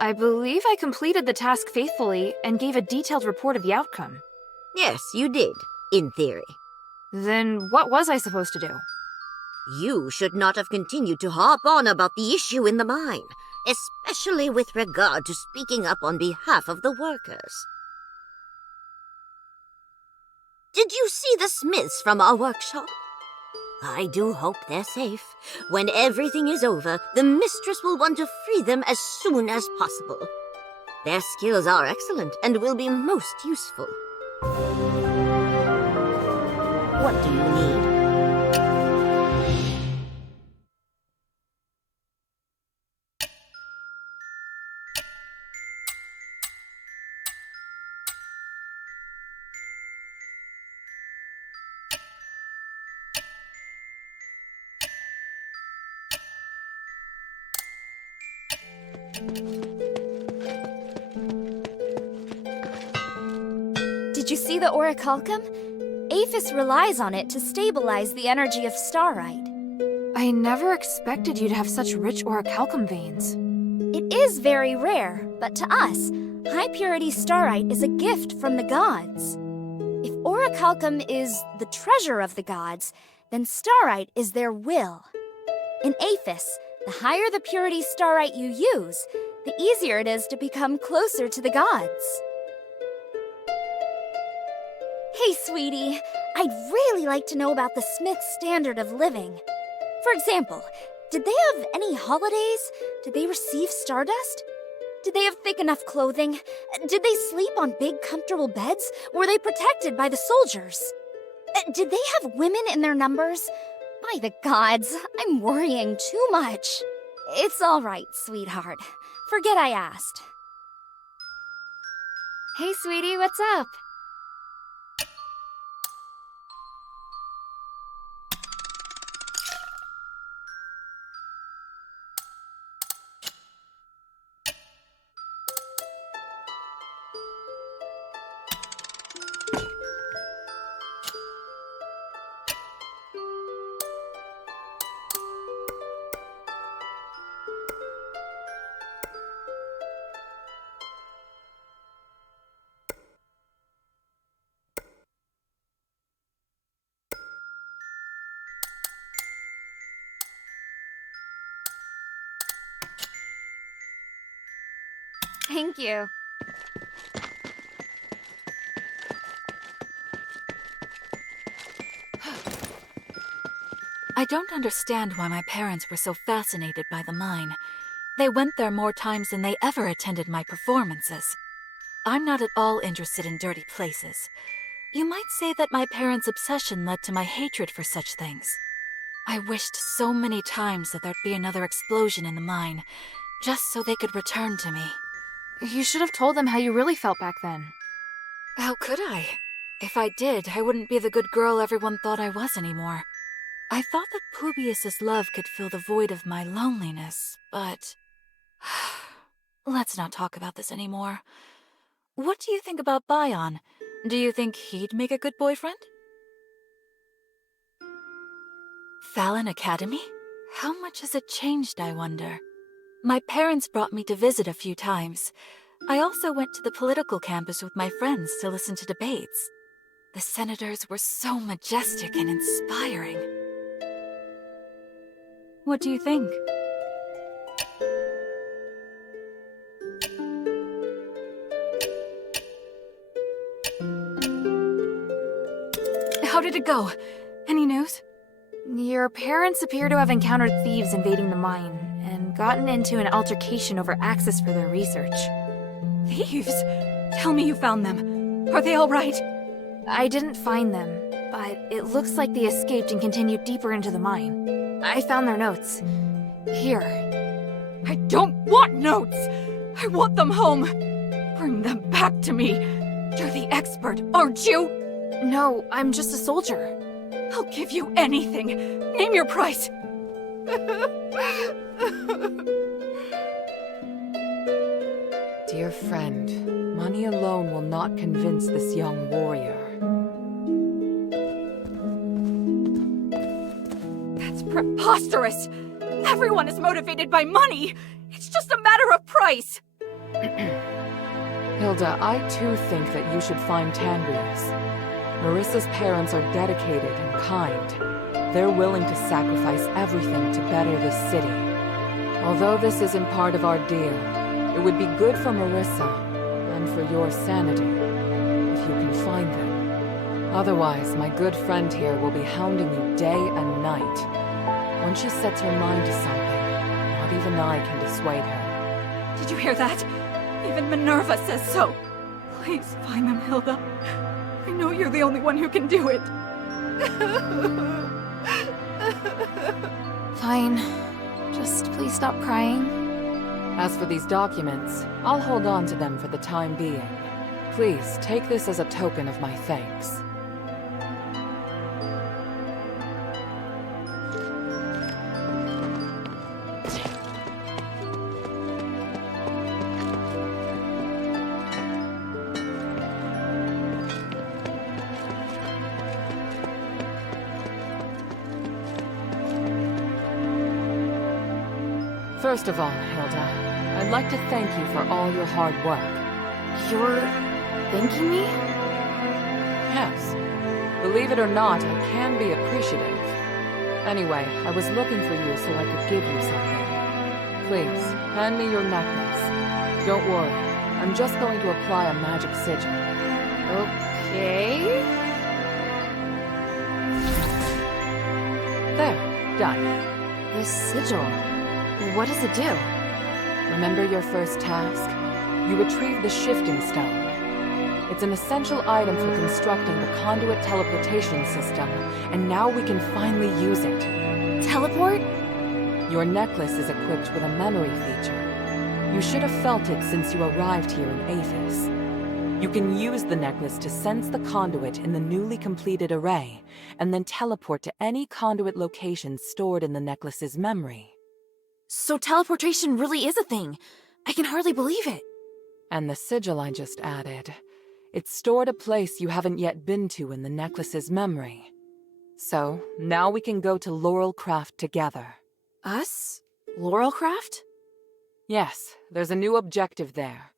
I believe I completed the task faithfully and gave a detailed report of the outcome. Yes, you did, in theory. Then what was I supposed to do? You should not have continued to harp on about the issue in the mine, especially with regard to speaking up on behalf of the workers. Did you see the smiths from our workshop? I do hope they're safe. When everything is over, the mistress will want to free them as soon as possible. Their skills are excellent and will be most useful. What do you need? Did you see the orichalcum? Aphis relies on it to stabilize the energy of starite. I never expected you to have such rich orichalcum veins. It is very rare, but to us, high-purity starite is a gift from the gods. If orichalcum is the treasure of the gods, then starite is their will. In Aphis, the higher the purity starite you use, the easier it is to become closer to the gods. Hey, sweetie, I'd really like to know about the Smith's standard of living. For example, did they have any holidays? Did they receive stardust? Did they have thick enough clothing? Did they sleep on big, comfortable beds? Were they protected by the soldiers? Did they have women in their numbers? By the gods, I'm worrying too much. It's all right, sweetheart. Forget I asked. Hey, sweetie, what's up? Thank you. I don't understand why my parents were so fascinated by the mine. They went there more times than they ever attended my performances. I'm not at all interested in dirty places. You might say that my parents' obsession led to my hatred for such things. I wished so many times that there'd be another explosion in the mine, just so they could return to me. You should have told them how you really felt back then. How could I? If I did, I wouldn't be the good girl everyone thought I was anymore. I thought that Publius's love could fill the void of my loneliness, but... Let's not talk about this anymore. What do you think about Bion? Do you think he'd make a good boyfriend? Fallon Academy? How much has it changed, I wonder? My parents brought me to visit a few times. I also went to the political campus with my friends to listen to debates. The senators were so majestic and inspiring. What do you think? How did it go? Any news? Your parents appear to have encountered thieves invading the mine and gotten into an altercation over access for their research. Thieves? Tell me you found them. Are they all right? I didn't find them, but it looks like they escaped and continued deeper into the mine. I found their notes. Here. I don't want notes! I want them home! Bring them back to me! You're the expert, aren't you? No, I'm just a soldier. I'll give you anything. Name your price. Dear friend, money alone will not convince this young warrior. That's preposterous! Everyone is motivated by money! It's just a matter of price! Hilda, I too think that you should find Tangrius. Marissa's parents are dedicated and kind. They're willing to sacrifice everything to better this city. Although this isn't part of our deal, it would be good for Marissa, and for your sanity, if you can find them. Otherwise, my good friend here will be hounding you day and night. When she sets her mind to something, not even I can dissuade her. Did you hear that? Even Minerva says so. Please find them, Hilda. I know you're the only one who can do it. Fine. Just please stop crying. As for these documents, I'll hold on to them for the time being. Please, take this as a token of my thanks. First of all, Hilda, I'd like to thank you for all your hard work. You're thanking me? Yes. Believe it or not, I can be appreciative. Anyway, I was looking for you so I could give you something. Please, hand me your necklace. Don't worry, I'm just going to apply a magic sigil. Okay. There, done. This sigil. What does it do? Remember your first task? You retrieved the shifting stone. It's an essential item for constructing the conduit teleportation system, and now we can finally use it. Teleport? Your necklace is equipped with a memory feature. You should have felt it since you arrived here in Aethys. You can use the necklace to sense the conduit in the newly completed array, and then teleport to any conduit location stored in the necklace's memory. So teleportation really is a thing. I can hardly believe it. And the sigil I just added. It's stored a place you haven't yet been to in the necklace's memory. So, now we can go to Laurelcraft together. Us? Laurelcraft? Yes, there's a new objective there.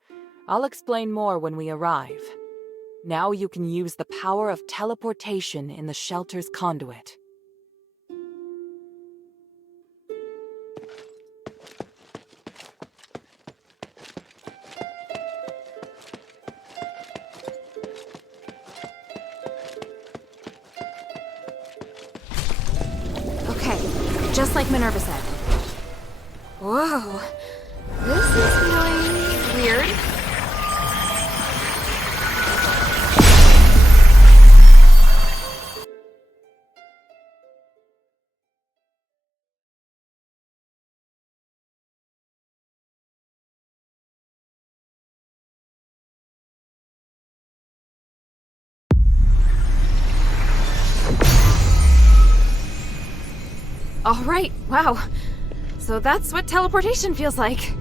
I'll explain more when we arrive. Now you can use the power of teleportation in the shelter's conduit. Just like Minerva said. Whoa. This is feeling weird. All right, wow. So that's what teleportation feels like.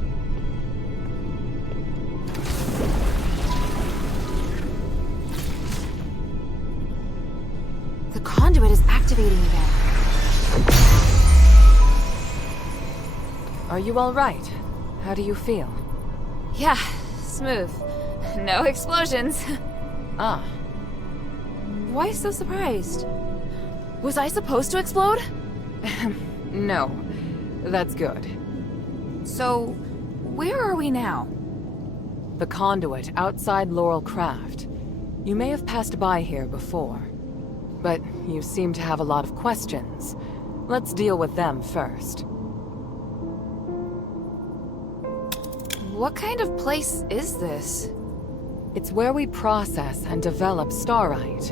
The conduit is activating again. Are you all right? How do you feel? Yeah, smooth. No explosions. Ah. Why so surprised? Was I supposed to explode? No. That's good. So, where are we now? The conduit outside Laurelcraft. You may have passed by here before. But you seem to have a lot of questions. Let's deal with them first. What kind of place is this? It's where we process and develop starite.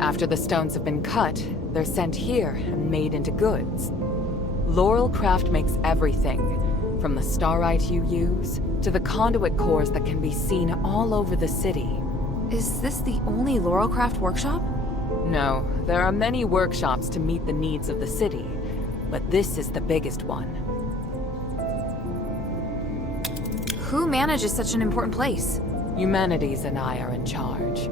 After the stones have been cut, they're sent here and made into goods. Laurelcraft makes everything, from the starite you use to the conduit cores that can be seen all over the city. Is this the only Laurelcraft workshop? No, there are many workshops to meet the needs of the city, but this is the biggest one. Who manages such an important place? Humanities and I are in charge.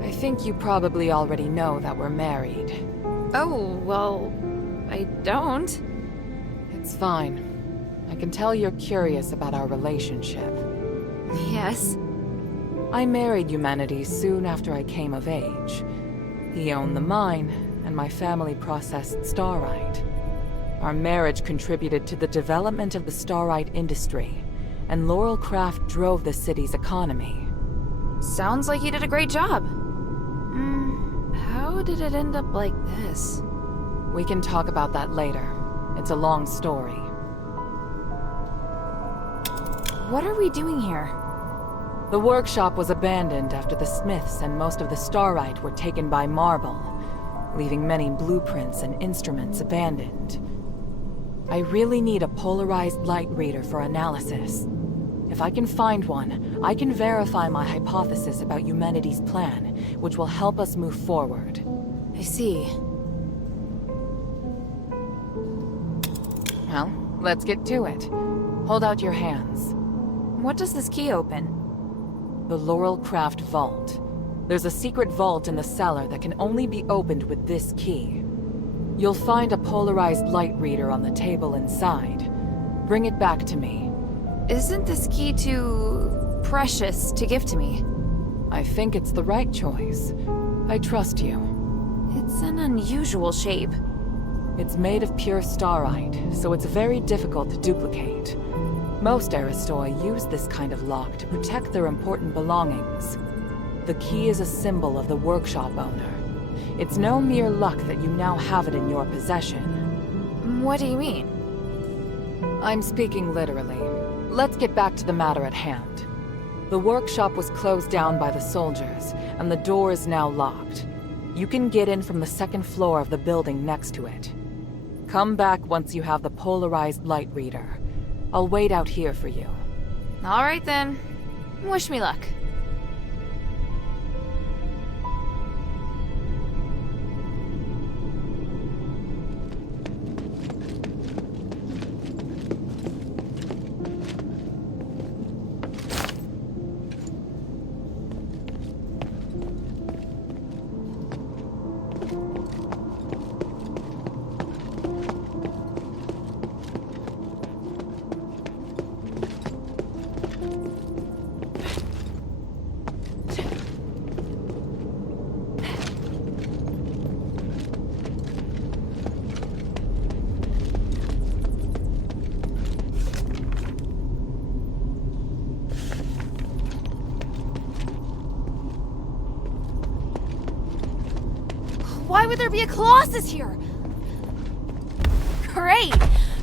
I think you probably already know that we're married. Oh, well, I don't. It's fine. I can tell you're curious about our relationship. Yes. I married Humanities soon after I came of age. He owned the mine, and my family processed starite. Our marriage contributed to the development of the starite industry, and Laurelcraft drove the city's economy. Sounds like you did a great job. How did it end up like this? We can talk about that later. It's a long story. What are we doing here? The workshop was abandoned after the smiths and most of the starite were taken by Marble, leaving many blueprints and instruments abandoned. I really need a polarized light reader for analysis. If I can find one, I can verify my hypothesis about humanity's plan, which will help us move forward. I see. Well, let's get to it. Hold out your hands. What does this key open? The Laurelcraft Vault. There's a secret vault in the cellar that can only be opened with this key. You'll find a polarized light reader on the table inside. Bring it back to me. Isn't this key too precious to give to me? I think it's the right choice. I trust you. It's an unusual shape. It's made of pure starite, so it's very difficult to duplicate. Most Aristoi use this kind of lock to protect their important belongings. The key is a symbol of the workshop owner. It's no mere luck that you now have it in your possession. What do you mean? I'm speaking literally. Let's get back to the matter at hand. The workshop was closed down by the soldiers, and the door is now locked. You can get in from the second floor of the building next to it. Come back once you have the polarized light reader. I'll wait out here for you. All right then. Wish me luck. Why would there be a Colossus here? Great!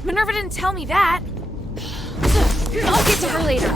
Minerva didn't tell me that. I'll get to her later.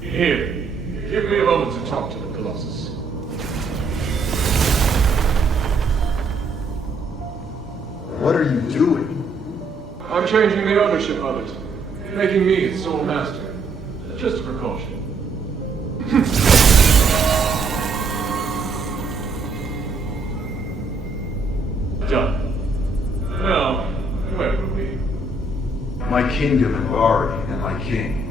Here, give me a moment to talk to the Colossus. What are you doing? I'm changing the ownership of it, making me its sole master. Just a precaution. Done. Now, where were we? My kingdom and Bari, and my king.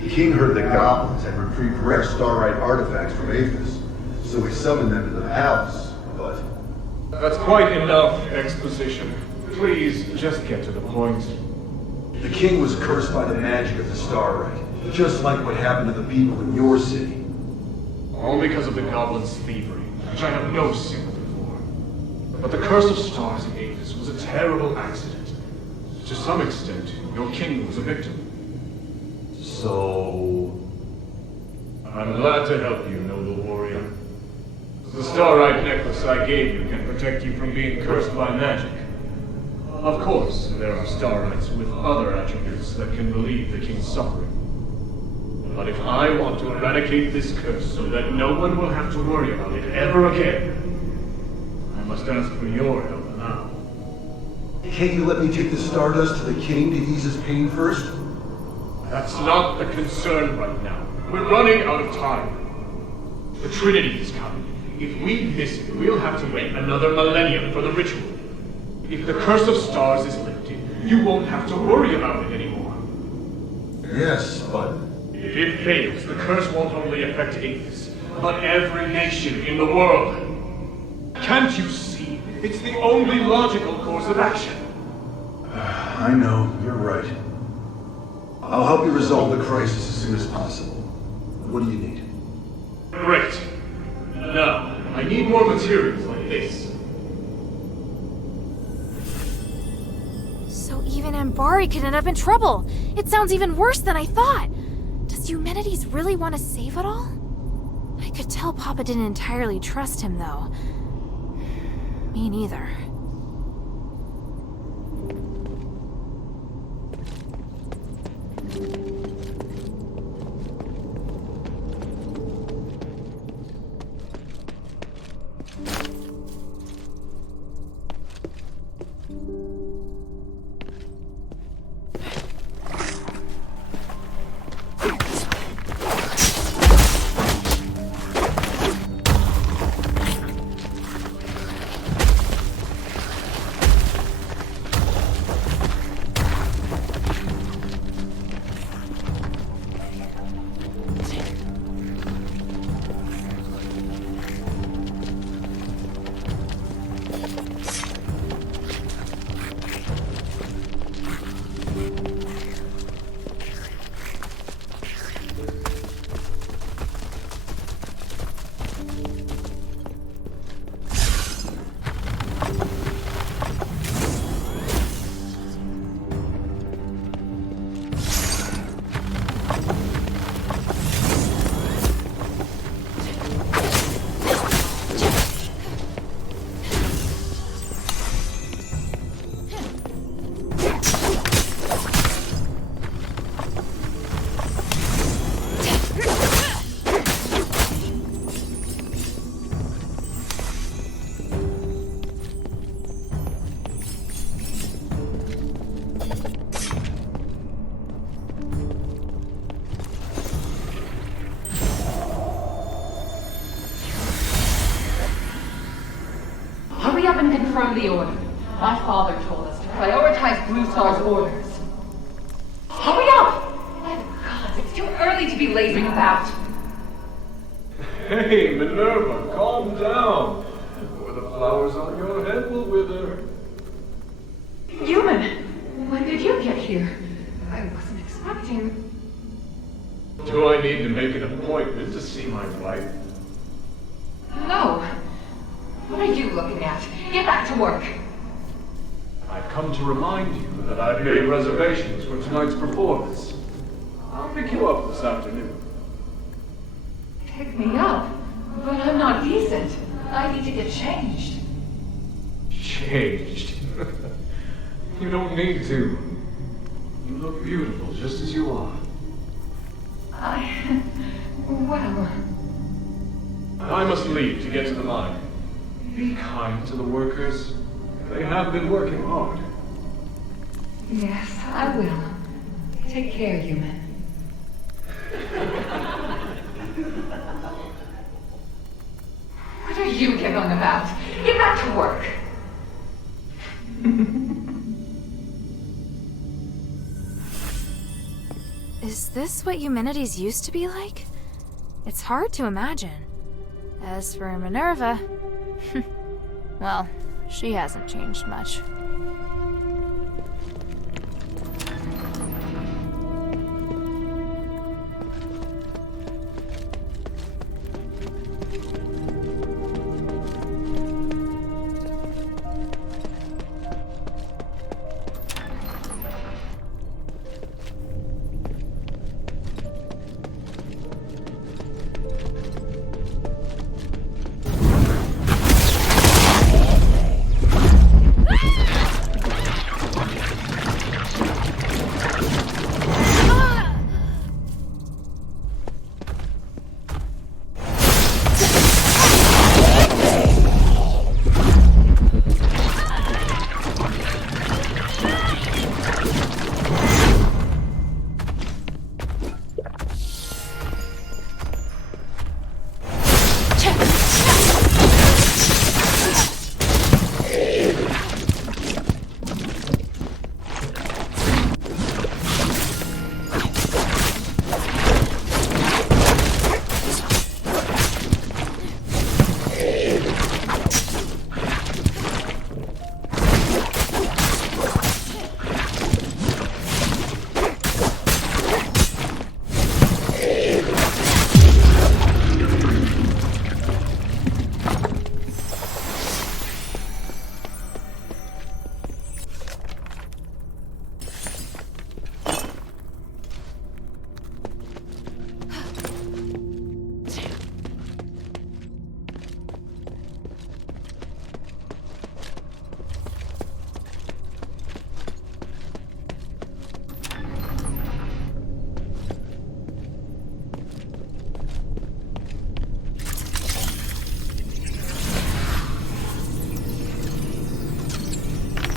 The king heard the goblins had retrieved rare Starlight artifacts from Aethys, so he summoned them to the palace, but... That's quite enough exposition. Please, just get to the point. The king was cursed by the magic of the Starlight, just like what happened to the people in your city. All because of the goblins' thievery, which I have no sympathy for. But the curse of stars in Aethys was a terrible accident. To some extent, your king was a victim. So... I'm glad to help you, noble warrior. The Starlight necklace I gave you can protect you from being cursed by magic. Of course, there are Starlights with other attributes that can relieve the king's suffering. But if I want to eradicate this curse so that no one will have to worry about it ever again, I must ask for your help now. Can't you let me take the Stardust to the king to ease his pain first? That's not the concern right now. We're running out of time. The Trinity is coming. If we miss it, we'll have to wait another millennium for the ritual. If the curse of stars is lifted, you won't have to worry about it anymore. Yes, but... If it fails, the curse won't only affect Aethys, but every nation in the world. Can't you see? It's the only logical course of action. I know, you're right. I'll help you resolve the crisis as soon as possible. What do you need? Great. Now, I need more materials like this. So even Ambari could end up in trouble. It sounds even worse than I thought. Does Eumenides really want to save it all? I could tell Papa didn't entirely trust him, though. Me neither. Hurry up and confirm the order. My father told us to prioritize Blue Star's orders. Hurry up! My God, it's too early to be lazing about. Hey, Minerva, calm down. Or the flowers on your head will wither. Human, when did you get here? I wasn't expecting... Do I need to make an appointment to see my wife? No. What are you looking at? Get back to work. I've come to remind you that I've made reservations for tonight's performance. I'll pick you up this afternoon. Pick me up? But I'm not decent. I need to get changed. Changed? You don't need to. You look beautiful just as you are. Well... I must leave to get to the mine. Be kind to the workers. They have been working hard. Yes, I will. Take care, human. What are you giggling about? Get back to work. Is this what humanities used to be like? It's hard to imagine. As for Minerva, well, she hasn't changed much.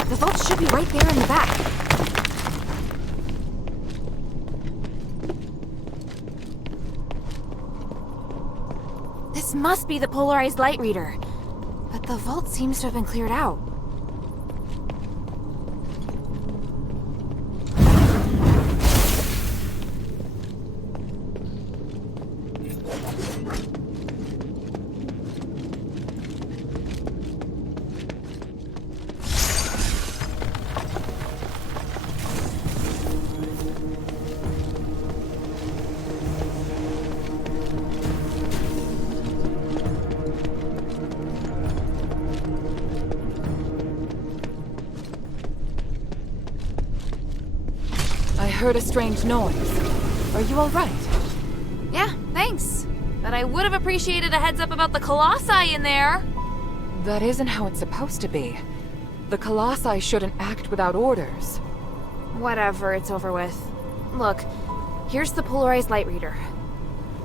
The vault should be right there in the back. This must be the polarized light reader. But the vault seems to have been cleared out. I heard a strange noise. Are you all right? Yeah, thanks. But I would have appreciated a heads up about the Colossi in there. That isn't how it's supposed to be. The Colossi shouldn't act without orders. Whatever, it's over with. Look, here's the polarized light reader.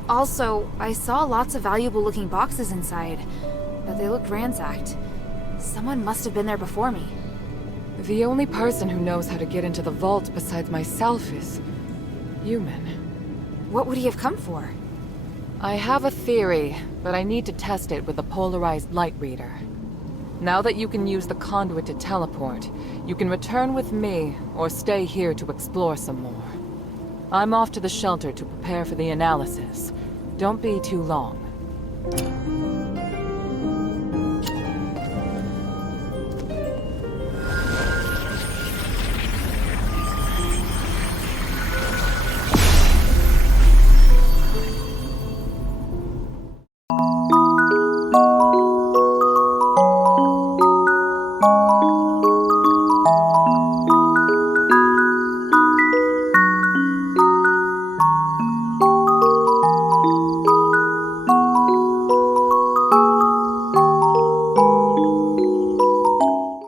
Also, I saw lots of valuable looking boxes inside, but they looked ransacked. Someone must have been there before me. The only person who knows how to get into the vault besides myself is human. What would he have come for? I have a theory, but I need to test it with the polarized light reader. Now that you can use the conduit to teleport, you can return with me or stay here to explore some more. I'm off to the shelter to prepare for the analysis. Don't be too long.